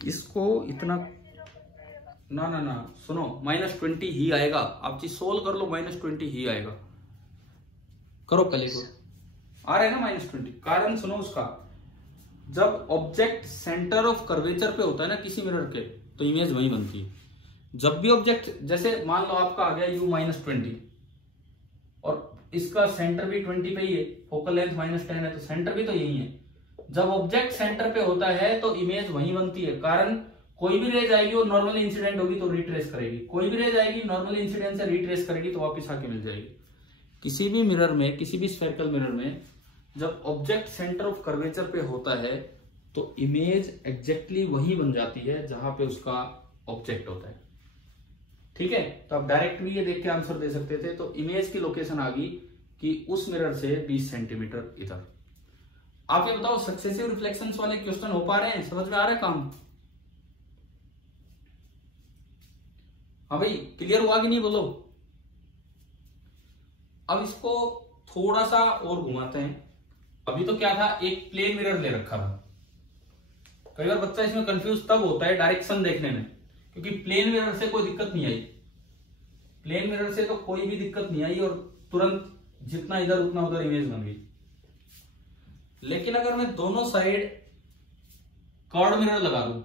इसको इतना ना ना ना सुनो, -20 ही आएगा। आप चीज सोल्व कर लो, -20 ही आएगा। करो पहले को, आ रहा है ना -20। कारण सुनो उसका, जब ऑब्जेक्ट सेंटर ऑफ कर्वेचर पे होता है ना किसी मिरर के, तो इमेज वही बनती है। जब भी ऑब्जेक्ट, जैसे मान लो आपका आ गया u -20 और इसका सेंटर भी 20 पे ही है, फोकल लेंथ -10 है, तो सेंटर भी तो यही है। जब ऑब्जेक्ट सेंटर पे होता है तो इमेज वही बनती है। कारण कोई भी रेज आएगी वो नॉर्मल इंसिडेंट होगी तो रिट्रेस करेगी, कोई भी रेज आएगी नॉर्मल इंसिडेंट से रिट्रेस करेगी तो वापस आके मिल जाएगी। किसी भी मिरर में, किसी भी स्फेरिकल मिरर में जब ऑब्जेक्ट सेंटर ऑफ कर्वेचर पे होता है तो इमेज एग्जैक्टली वही बन जाती है जहां पे उसका ऑब्जेक्ट होता है। ठीक है, तो आप डायरेक्ट भी ये देख के आंसर दे सकते थे। तो इमेज की लोकेशन आ गई कि उस मिरर से 20 सेंटीमीटर इधर। आप ये बताओ, सक्सेसिव रिफ्लेक्शंस वाले क्वेश्चन हो पा रहे हैं? समझ में आ रहा है काम? हाँ भाई, क्लियर हुआ कि नहीं बोलो। अब इसको थोड़ा सा और घुमाते हैं। अभी तो क्या था, एक प्लेन मिरर ले रखा था। कई बार बच्चा इसमें कंफ्यूज तब होता है डायरेक्शन देखने में, क्योंकि प्लेन मिरर से कोई दिक्कत नहीं आई। प्लेन मिरर से तो कोई भी दिक्कत नहीं आई और तुरंत जितना इधर उतना उधर इमेज बन गई। लेकिन अगर मैं दोनों साइड कर्ड मिरर लगा दूं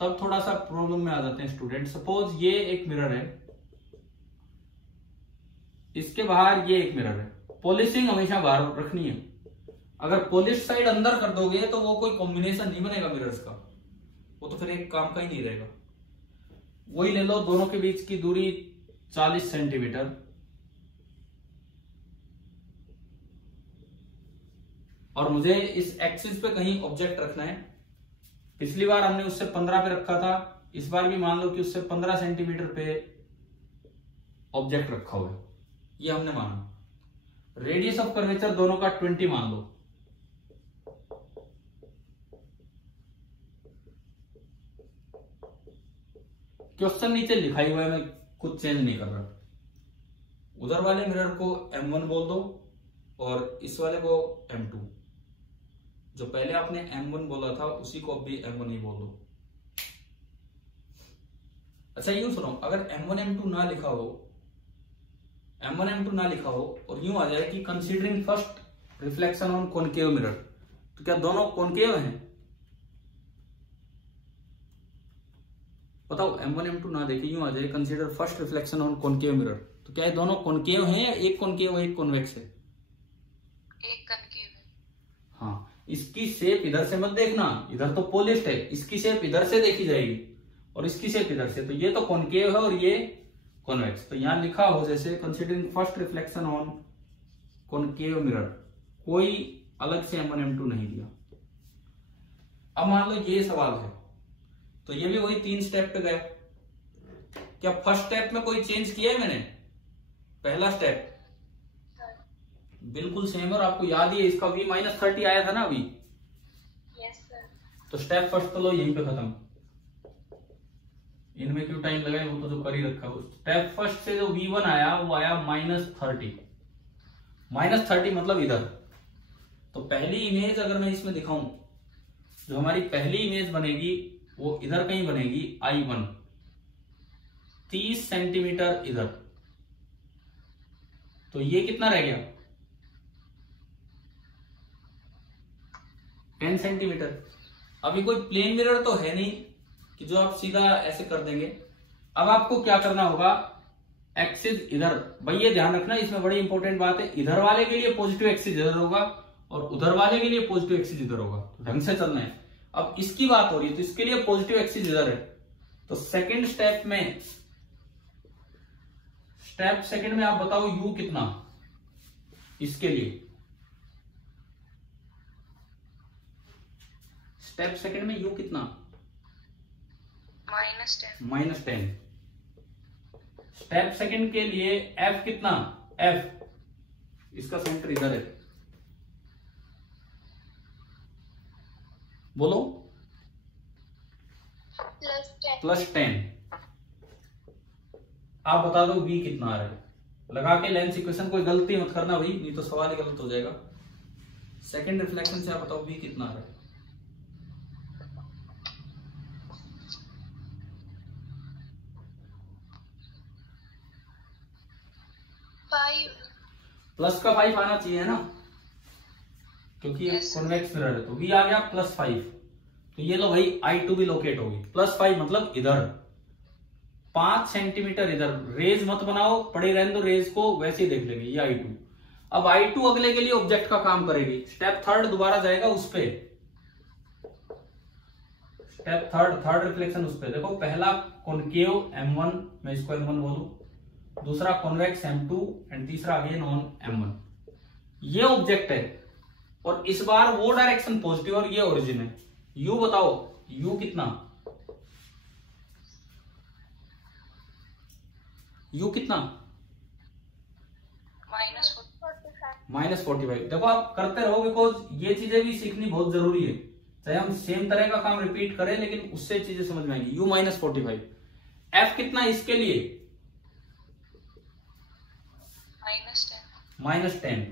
तब थोड़ा सा प्रॉब्लम में आ जाते हैं स्टूडेंट। सपोज ये एक मिरर है, इसके बाहर ये एक मिरर है। पॉलिशिंग हमेशा बाहर रखनी है। अगर पॉलिश साइड अंदर कर दोगे तो वो कोई कॉम्बिनेशन नहीं बनेगा मिरर्स का, वो तो फिर एक काम का ही नहीं रहेगा। वही ले लो, दोनों के बीच की दूरी 40 सेंटीमीटर, और मुझे इस एक्सिस पे कहीं ऑब्जेक्ट रखना है। पिछली बार हमने उससे 15 पे रखा था, इस बार भी मान लो कि उससे 15 सेंटीमीटर पे ऑब्जेक्ट रखा हुआ है, ये हमने माना। रेडियस ऑफ कर्वेचर दोनों का 20 मान लो। क्वेश्चन नीचे लिखा ही हुआ है, मैं कुछ चेंज नहीं कर रहा। उधर वाले मिरर को M1 बोल दो और इस वाले को M2। जो पहले आपने M1 बोला था उसी को अब भी M1 ही बोल दो। अच्छा यूं सुनो, अगर M1 M2 ना लिखा हो, M1 M2 ना लिखा हो और यूं आ जाए कि considering first reflection on concave mirror, तो क्या दोनों कॉनकेव हैं? बताओ, M1 M2 ना देखे यूं आ जाए consider first reflection on concave mirror, तो क्या ये दोनों कॉनकेव हैं या एक कॉनकेव है एक कॉन्वेक्स है? एक कॉनकेव है। हाँ, इसकी शेप इधर से मत देखना, इधर तो पॉलिश्ड है, इसकी शेप इधर से देखी जाएगी और इसकी शेप इधर से। तो ये तो कॉनकेव है और ये कॉन्वेक्स। तो यहां लिखा हो जैसे considering first reflection on concave mirror, कोई अलग से M1 M2 नहीं दिया। अब मान लो ये सवाल है, तो ये भी वही 3 स्टेप पे गया। क्या फर्स्ट स्टेप में कोई चेंज किया है मैंने? पहला स्टेप बिल्कुल सेम, और आपको याद ही है इसका v -30 आया था ना अभी। Yes sir. तो स्टेप फर्स्ट तो लो यहीं पे खत्म, इनमें क्यों टाइम लगाए, वो तो जो कर ही रखा है। स्टेप फर्स्ट से जो v1 आया वो आया -30। -30 मतलब इधर। तो पहली इमेज अगर मैं इसमें दिखाऊं, जो हमारी पहली इमेज बनेगी वो इधर कहीं बनेगी, I1 30 सेंटीमीटर इधर। तो ये कितना रह गया? 10 सेंटीमीटर। अभी कोई प्लेन मिरर तो है नहीं कि जो आप सीधा ऐसे कर देंगे। अब आपको क्या करना होगा, एक्सिस इधर, भाई ये ध्यान रखना, इसमें बड़ी इंपॉर्टेंट बात है, इधर वाले के लिए पॉजिटिव एक्सिस इधर होगा और उधर वाले के लिए पॉजिटिव एक्सिस इधर होगा। तो ढंग से चलना है। अब इसकी बात हो रही है तो इसके लिए पॉजिटिव एक्सिस इधर है। तो सेकंड स्टेप में, स्टेप सेकंड में आप बताओ u कितना इसके लिए? स्टेप सेकंड में u कितना? -10। स्टेप सेकंड के लिए f कितना? f, इसका सेंटर इधर है, बोलो। +10। आप बता दो v कितना आ रहा है, लगा के लेंस इक्वेशन। कोई गलती मत करना भाई, नहीं तो सवाल ही गलत हो जाएगा। सेकंड रिफ्लेक्शन से आप बताओ v कितना आ रहा है? 5। प्लस का 5 आना चाहिए ना, क्योंकि ये कॉन्वेक्स मिरर है। तो v आ गया +5। तो ये लो भाई I2 भी लोकेट होगी। +5 मतलब इधर 5 सेंटीमीटर इधर। रेज मत बनाओ, पड़े रहने दो रेज को, वैसे ही देख लेंगे। ये I2। अब I2 अगले के लिए ऑब्जेक्ट का काम करेगी। स्टेप थर्ड दोबारा जाएगा उस पे, स्टेप थर्ड रिफ्लेक्शन उस पे। देखो पहला कॉनकेव M1, मैं इसको M1 बोलूं, दूसरा कॉन्वेक्स M2 एंड तीसरा अगेन ऑन M1। ये ऑब्जेक्ट है और इस बार वो डायरेक्शन पॉजिटिव और ये ओरिजिन है। U बताओ, U कितना, U कितना? -45। देखो आप करते रहो, बिकॉज ये चीजें भी सीखनी बहुत जरूरी है। चाहे हम सेम तरह का काम रिपीट करें, लेकिन उससे चीजें समझ में आएंगी। U -45। F कितना इसके लिए? -10।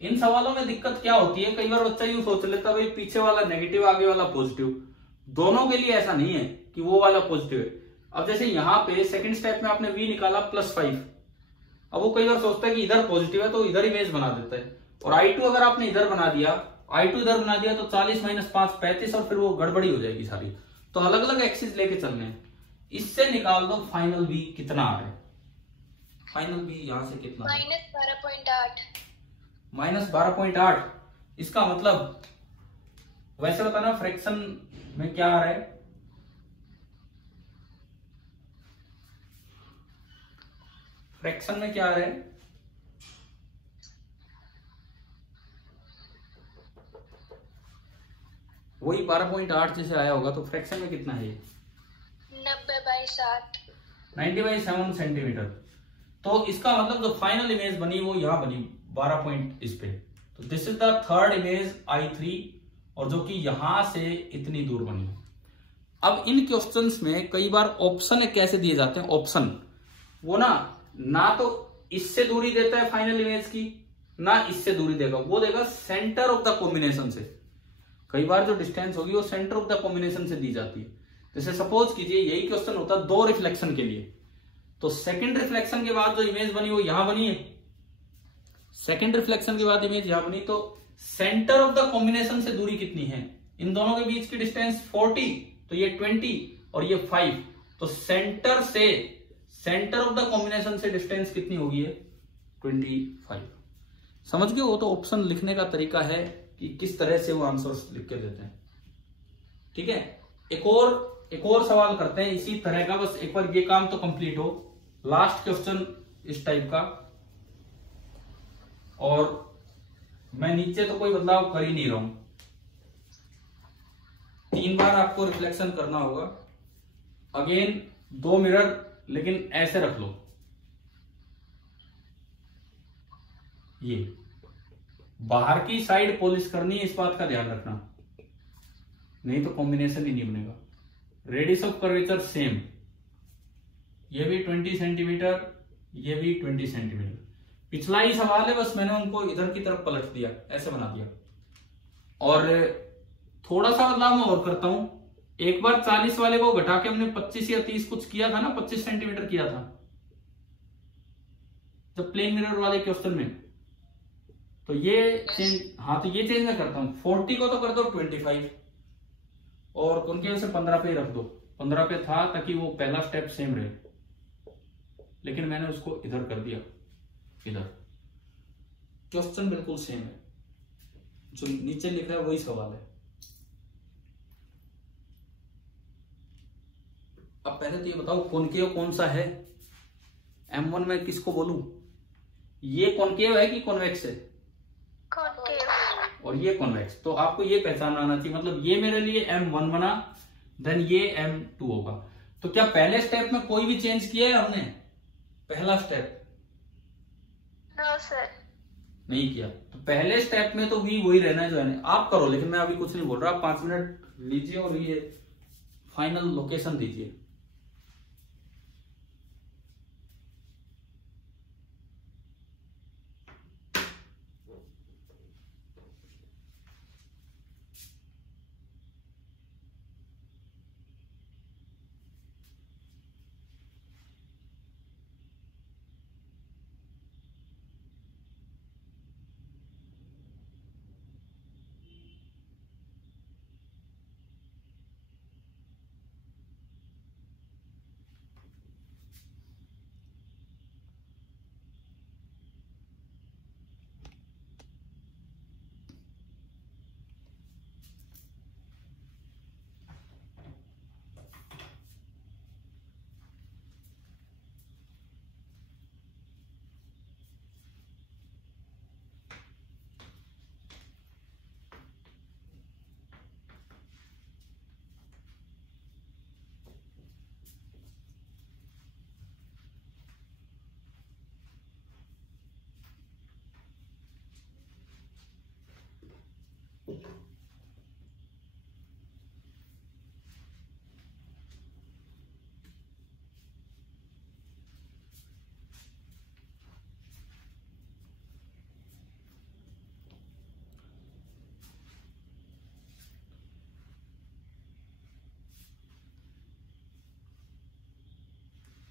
इन सवालों में दिक्कत क्या होती है, कई बार बच्चा यूं सोच लेता भाई पीछे वाला नेगेटिव आगे वाला पॉजिटिव। दोनों के लिए ऐसा नहीं है कि वो वाला पॉजिटिव है। अब जैसे यहां पे सेकंड स्टेप में आपने V निकाला +5, अब वो कई बार सोचता है कि इधर पॉजिटिव है तो इधर इमेज बना देता है। और I2 अगर आपने इधर बना दिया, I2 इधर बना दिया तो 40 - 5 35, और फिर वो गड़बड़ी हो जाएगी सारी। तो अलग अलग एक्सिस लेके चलने हैं। इससे निकाल दो फाइनल V कितना आ रहा है। फाइनल V यहां से कितना? -12.8। -12.8। इसका मतलब वैसे बताना फ्रैक्शन में क्या आ रहा है। फ्रैक्शन में क्या आ रहा है? वही 12.8 जैसे आया होगा, तो फ्रैक्शन में कितना है? 90/7। 90/7 सेंटीमीटर। तो इसका मतलब जो फाइनल इमेज बनी वो यहां बनी 12 पॉइंट इस पे। तो this is the third image I3, और जो कि यहां से इतनी दूर बनी। अब इन क्वेश्चंस में कई बार ऑप्शन कैसे दिए जाते हैं, ऑप्शन वो ना तो इससे दूरी देता है फाइनल इमेज की, ना इससे दूरी देगा, वो देगा सेंटर ऑफ द कॉम्बिनेशन से। कई बार जो डिस्टेंस होगी वो सेंटर ऑफ द कॉम्बिनेशन से दी जाती है। जैसे सपोज कीजिए यही क्वेश्चन होता है 2 रिफ्लेक्शन के लिए, तो सेकंड रिफ्लेक्शन के बाद जो इमेज बनी वो यहां बनी है, सेकंड रिफ्लेक्शन के बाद इमेज यहां बनी, तो सेंटर ऑफ द कॉम्बिनेशन से दूरी कितनी है? इन दोनों के बीच की डिस्टेंस 40, तो ये 20 और ये 5। तो सेंटर ऑफ द कॉम्बिनेशन से डिस्टेंस कितनी होगी? 25। समझ गए? वो तो ऑप्शन लिखने का तरीका है कि किस तरह से वो आंसर लिख के देते हैं। ठीक है, एक और सवाल करते हैं इसी तरह का, बस एक बार ये काम तो कंप्लीट हो। लास्ट क्वेश्चन इस टाइप का, और मैं नीचे तो कोई बदलाव कर ही नहीं रहा हूं। 3 बार आपको रिफ्लेक्शन करना होगा। अगेन 2 मिरर, लेकिन ऐसे रख लो, ये बाहर की साइड पॉलिश करनी है, इस बात का ध्यान रखना, नहीं तो कॉम्बिनेशन ही नहीं बनेगा। रेडियस ऑफ कर्वेचर सेम, ये भी 20 सेंटीमीटर, ये भी 20 सेंटीमीटर। पिछला ही सवाल है, बस मैंने उनको इधर की तरफ पलट दिया, ऐसे बना दिया। और थोड़ा सा बदलाव मैं और करता हूं। एक बार 40 वाले को घटा के हमने 25 या 30 कुछ किया था ना, 25 सेंटीमीटर किया था जब प्लेन मिरर वाले क्वेश्चन में। तो ये चेंज, हाँ तो ये चेंज मैं करता हूं। 40 को तो कर दो 25, और उनके वजह से 15 पे रख दो। 15 पे था ताकि वो पहला स्टेप सेम रहे, लेकिन मैंने उसको इधर कर दिया, इधर। क्वेश्चन बिल्कुल सेम है, जो नीचे लिखा है वही सवाल है। अब पहले तो ये बताओ कॉनकेव कौन सा है? M1 में किसको बोलूं? ये कॉनकेव है कि कॉन्वेक्स है? कॉनकेव। और ये कॉन्वेक्स। तो आपको ये पहचान आना चाहिए, मतलब ये मेरे लिए M1 बना, देन ये M2 होगा। तो क्या पहले स्टेप में कोई भी चेंज किया है हमने? पहला स्टेप नो सर, नहीं किया। तो पहले स्टेप में तो भी वही रहना है जो है। आप करो, लेकिन मैं अभी कुछ नहीं बोल रहा। आप 5 मिनट लीजिए और ये फाइनल लोकेशन दीजिए।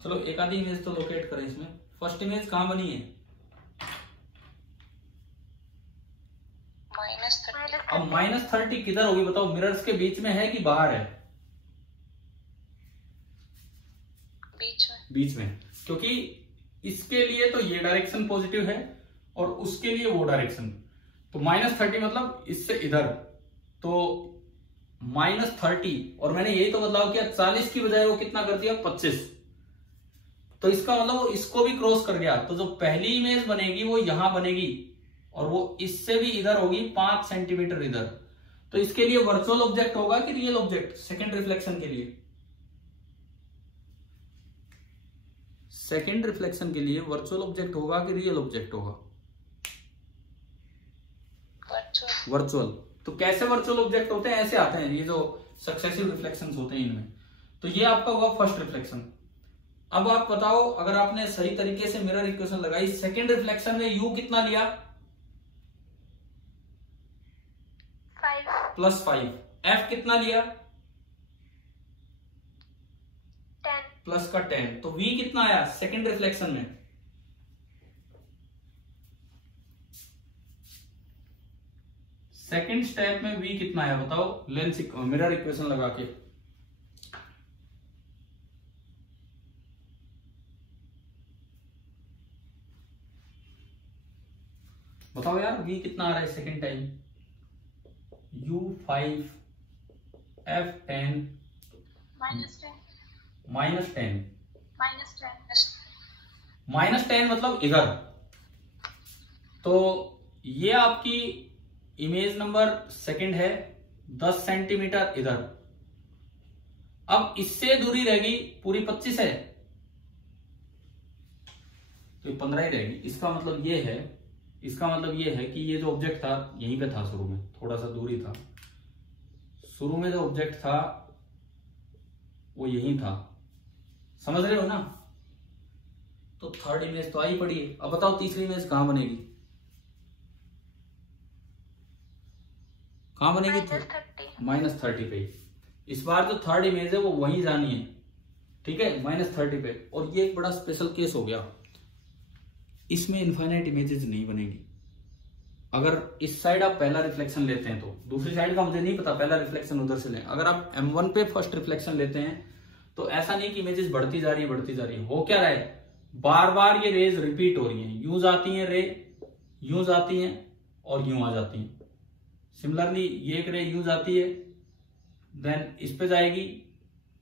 चलो एक आधी इमेज तो लोकेट करें इसमें। फर्स्ट इमेज कहां बनी है? -30। अब -30 किधर होगी बताओ? मिरर्स के बीच में है कि बाहर है? बीच में, क्योंकि इसके लिए तो ये डायरेक्शन पॉजिटिव है और उसके लिए वो डायरेक्शन। तो -30 मतलब इससे इधर, तो -30, और मैंने यही तो बदलाव किया, 40 की बजाय वो कितना कर दिया? 25। तो इसका मतलब वो इसको भी क्रॉस कर गया। तो जो पहली इमेज बनेगी वो यहां बनेगी और वो इससे भी इधर होगी 5 सेंटीमीटर इधर। तो इसके लिए वर्चुअल ऑब्जेक्ट होगा कि रियल ऑब्जेक्ट? सेकेंड रिफ्लेक्शन के लिए, सेकेंड रिफ्लेक्शन के लिए वर्चुअल ऑब्जेक्ट होगा कि रियल ऑब्जेक्ट होगा? वर्चुअल। तो कैसे वर्चुअल ऑब्जेक्ट होते हैं? ऐसे आते हैं, ये जो सक्सेसिव रिफ्लेक्शंस होते हैं इनमें। तो ये आपका हुआ फर्स्ट रिफ्लेक्शन। अब आप बताओ, अगर आपने सही तरीके से मिरर इक्वेशन लगाई, सेकेंड रिफ्लेक्शन में यू कितना लिया? 5 +5। एफ कितना लिया? 10 प्लस का 10। तो वी कितना आया सेकेंड रिफ्लेक्शन में? सेकेंड स्टेप में वी कितना आया बताओ, लेंस मिरर इक्वेशन लगा के? बताओ यार, वी कितना आ रहा है सेकेंड टाइम? U5 F10 -10 -10 मतलब इधर। तो ये आपकी इमेज नंबर सेकंड है, 10 सेंटीमीटर इधर। अब इससे दूरी रहेगी पूरी 25 है, तो 15 ही रहेगी। इसका मतलब ये है, इसका मतलब ये है कि ये जो ऑब्जेक्ट था यहीं पे था, शुरू में थोड़ा सा दूरी था, शुरू में जो ऑब्जेक्ट था वो यहीं था, समझ रहे हो ना? तो थर्ड इमेज तो आई पड़ी है। अब बताओ तीसरी इमेज कहां बनेगी? कहां बनेगी? -30 पे। इस बार जो थर्ड इमेज है वो वहीं जानी है, ठीक है, -30 पे। और ये एक बड़ा स्पेशल केस हो गया, इसमें इनफाइनाइट इमेजेस नहीं बनेगी। अगर इस साइड आप पहला रिफ्लेक्शन लेते हैं तो, दूसरी साइड का मुझे नहीं पता, पहला रिफ्लेक्शन उधर से लें। अगर आप M1 पे फर्स्ट रिफ्लेक्शन लेते हैं तो ऐसा नहीं कि इमेजेस बढ़ती जा रही है बढ़ती जा रही है। हो क्या रहा है, बार बार ये रेज रिपीट हो रही हैं, यूं जाती हैं रे, यूं जाती हैं और यूं आ जाती हैं। सिमिलरली ये एक रे यूं जाती है, देन इस पे जाएगी,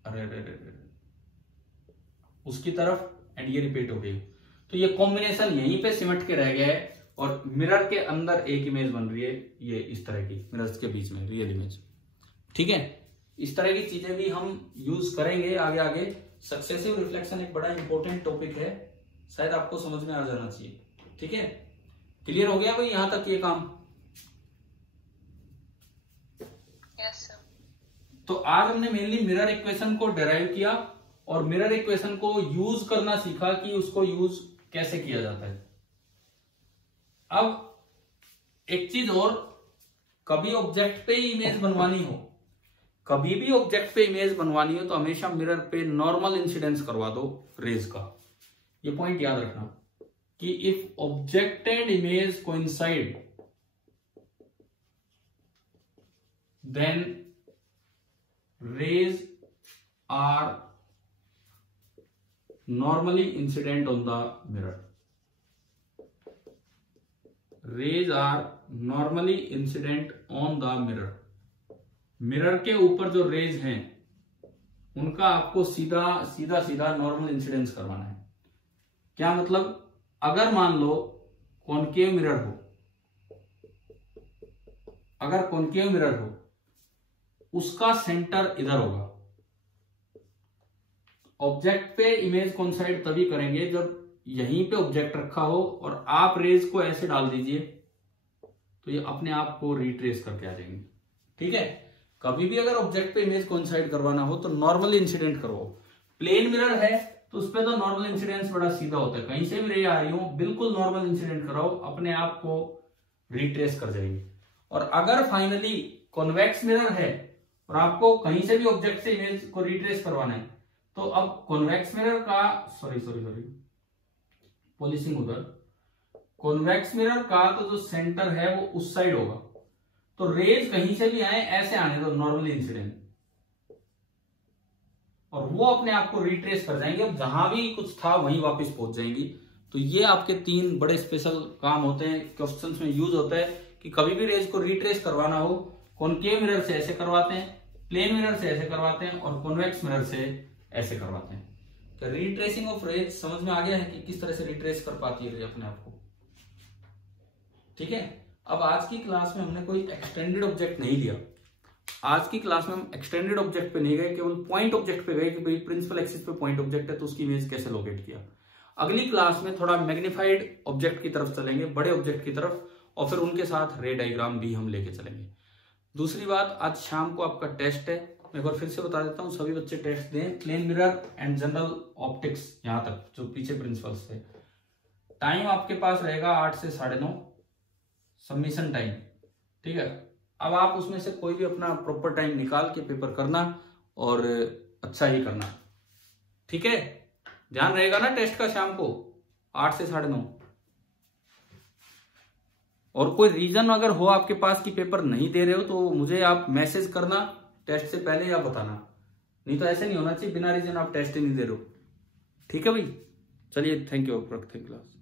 अरे अरे अरे उसकी तरफ, एंड ये रिपीट हो गई। तो ये कॉम्बिनेशन यहीं पे सिमट के रह गया है और मिरर के अंदर एक इमेज बन रही है, ये इस तरह की मिरर्स के बीच में रियल इमेज, ठीक है। इस तरह की चीजें भी हम यूज करेंगे आगे आगे। सक्सेसिव रिफ्लेक्शन एक बड़ा इंपॉर्टेंट टॉपिक है, शायद आपको समझ में आ जाना चाहिए, ठीक है। क्लियर हो गया भाई यहां तक ये काम? Yes sir. तो आज हमने मेनली मिरर इक्वेशन को डेराइव किया और मिरर इक्वेशन को यूज करना सीखा कि उसको यूज कैसे किया जाता है। अब एक चीज और, कभी ऑब्जेक्ट पे इमेज बनवानी हो, कभी भी ऑब्जेक्ट पे इमेज बनवानी हो तो हमेशा मिरर पे नॉर्मल इंसिडेंस करवा दो रेज का। ये पॉइंट याद रखना कि if object and image coincide then rays are normally incident on the mirror. Rays are normally incident on the mirror. Mirror के ऊपर जो रेज हैं उनका आपको सीधा सीधा सीधा नॉर्मल इंसिडेंस करवाना है। क्या मतलब, अगर मान लो कॉनकेव मिरर हो, अगर कॉनकेव मिरर हो उसका सेंटर इधर होगा। ऑब्जेक्ट पे इमेज कोइंसाइड तभी करेंगे जब यहीं पे ऑब्जेक्ट रखा हो और आप रेज को ऐसे डाल दीजिए तो ये अपने आप को रिट्रेस करके आ जाएंगे, ठीक है। कभी भी अगर ऑब्जेक्ट पे इमेज कोइंसाइड करवाना हो तो नॉर्मल इंसिडेंट करवाओ। प्लेन मिरर है तो उसपे तो नॉर्मल इंसिडेंस बड़ा सीधा होता है, कहीं से भी रे आ रही हो बिल्कुल नॉर्मल इंसिडेंट कराओ, अपने आप को रिट्रेस कर जाएंगे। और अगर फाइनली कॉन्वेक्स मिरर है और आपको कहीं से भी ऑब्जेक्ट से इमेज को रिट्रेस करवाना है तो अब कॉन्वेक्स मिरर का सॉरी पॉलिशिंग उधर, कॉन्वेक्स मिरर का तो जो सेंटर है वो उस साइड होगा, तो रेज कहीं से भी आए ऐसे आने दो नॉर्मल इंसिडेंट, और वो अपने आप को रिट्रेस कर जाएंगे, अब जहां भी कुछ था वहीं वापस पहुंच जाएंगी। तो ये आपके 3 बड़े स्पेशल काम होते हैं, क्वेश्चंस में यूज होता है कि कभी भी रेज को रिट्रेस करवाना हो, कॉनकेव मिरर से ऐसे करवाते हैं, प्लेन मिरर से ऐसे करवाते हैं, और कॉन्वेक्स मिरर से ऐसे करवाते हैं। तो रिट्रेसिंग ऑफ रेज समझ में आ गया है कि किस तरह से रिट्रेस कर पाती है रेज अपने आप को। ठीक है, अब आज की क्लास में हमने कोई एक्सटेंडेड ऑब्जेक्ट नहीं लिया, आज की क्लास में हम एक्सटेंडेड ऑब्जेक्ट पे नहीं गए, केवल पॉइंट ऑब्जेक्ट पे गए कि भाई प्रिंसिपल एक्सिस पे पॉइंट ऑब्जेक्ट है तो उसकी इमेज कैसे लोकेट किया। अगली क्लास में थोड़ा मैग्नीफाइड ऑब्जेक्ट की तरफ चलेंगे, बड़े ऑब्जेक्ट की तरफ, और फिर उनके साथ रे डायग्राम भी हम लेके चलेंगे। दूसरी बात, आज शाम को आपका टेस्ट है, मैं एक बार फिर से बता देता हूँ, सभी बच्चे टेस्ट दें, plane mirror and general optics, यहां तक जो पीछे प्रिंसिपल्स थे। टाइम आपके पास रहेगा 8 से 9:30 सबमिशन टाइम। ठीक है, अब आप उसमें से कोई भी अपना प्रॉपर टाइम निकाल के पेपर करना और अच्छा ही करना। ठीक है, ध्यान रहेगा ना टेस्ट का शाम को 8 से 9:30। और कोई रीजन अगर हो आपके पास कि पेपर नहीं दे रहे हो तो मुझे आप मैसेज करना टेस्ट से पहले या बताना, नहीं तो ऐसे नहीं होना चाहिए बिना रीजन आप टेस्ट ही नहीं दे रहे हो। ठीक है भाई, चलिए थैंक यू, रखते हैं क्लास।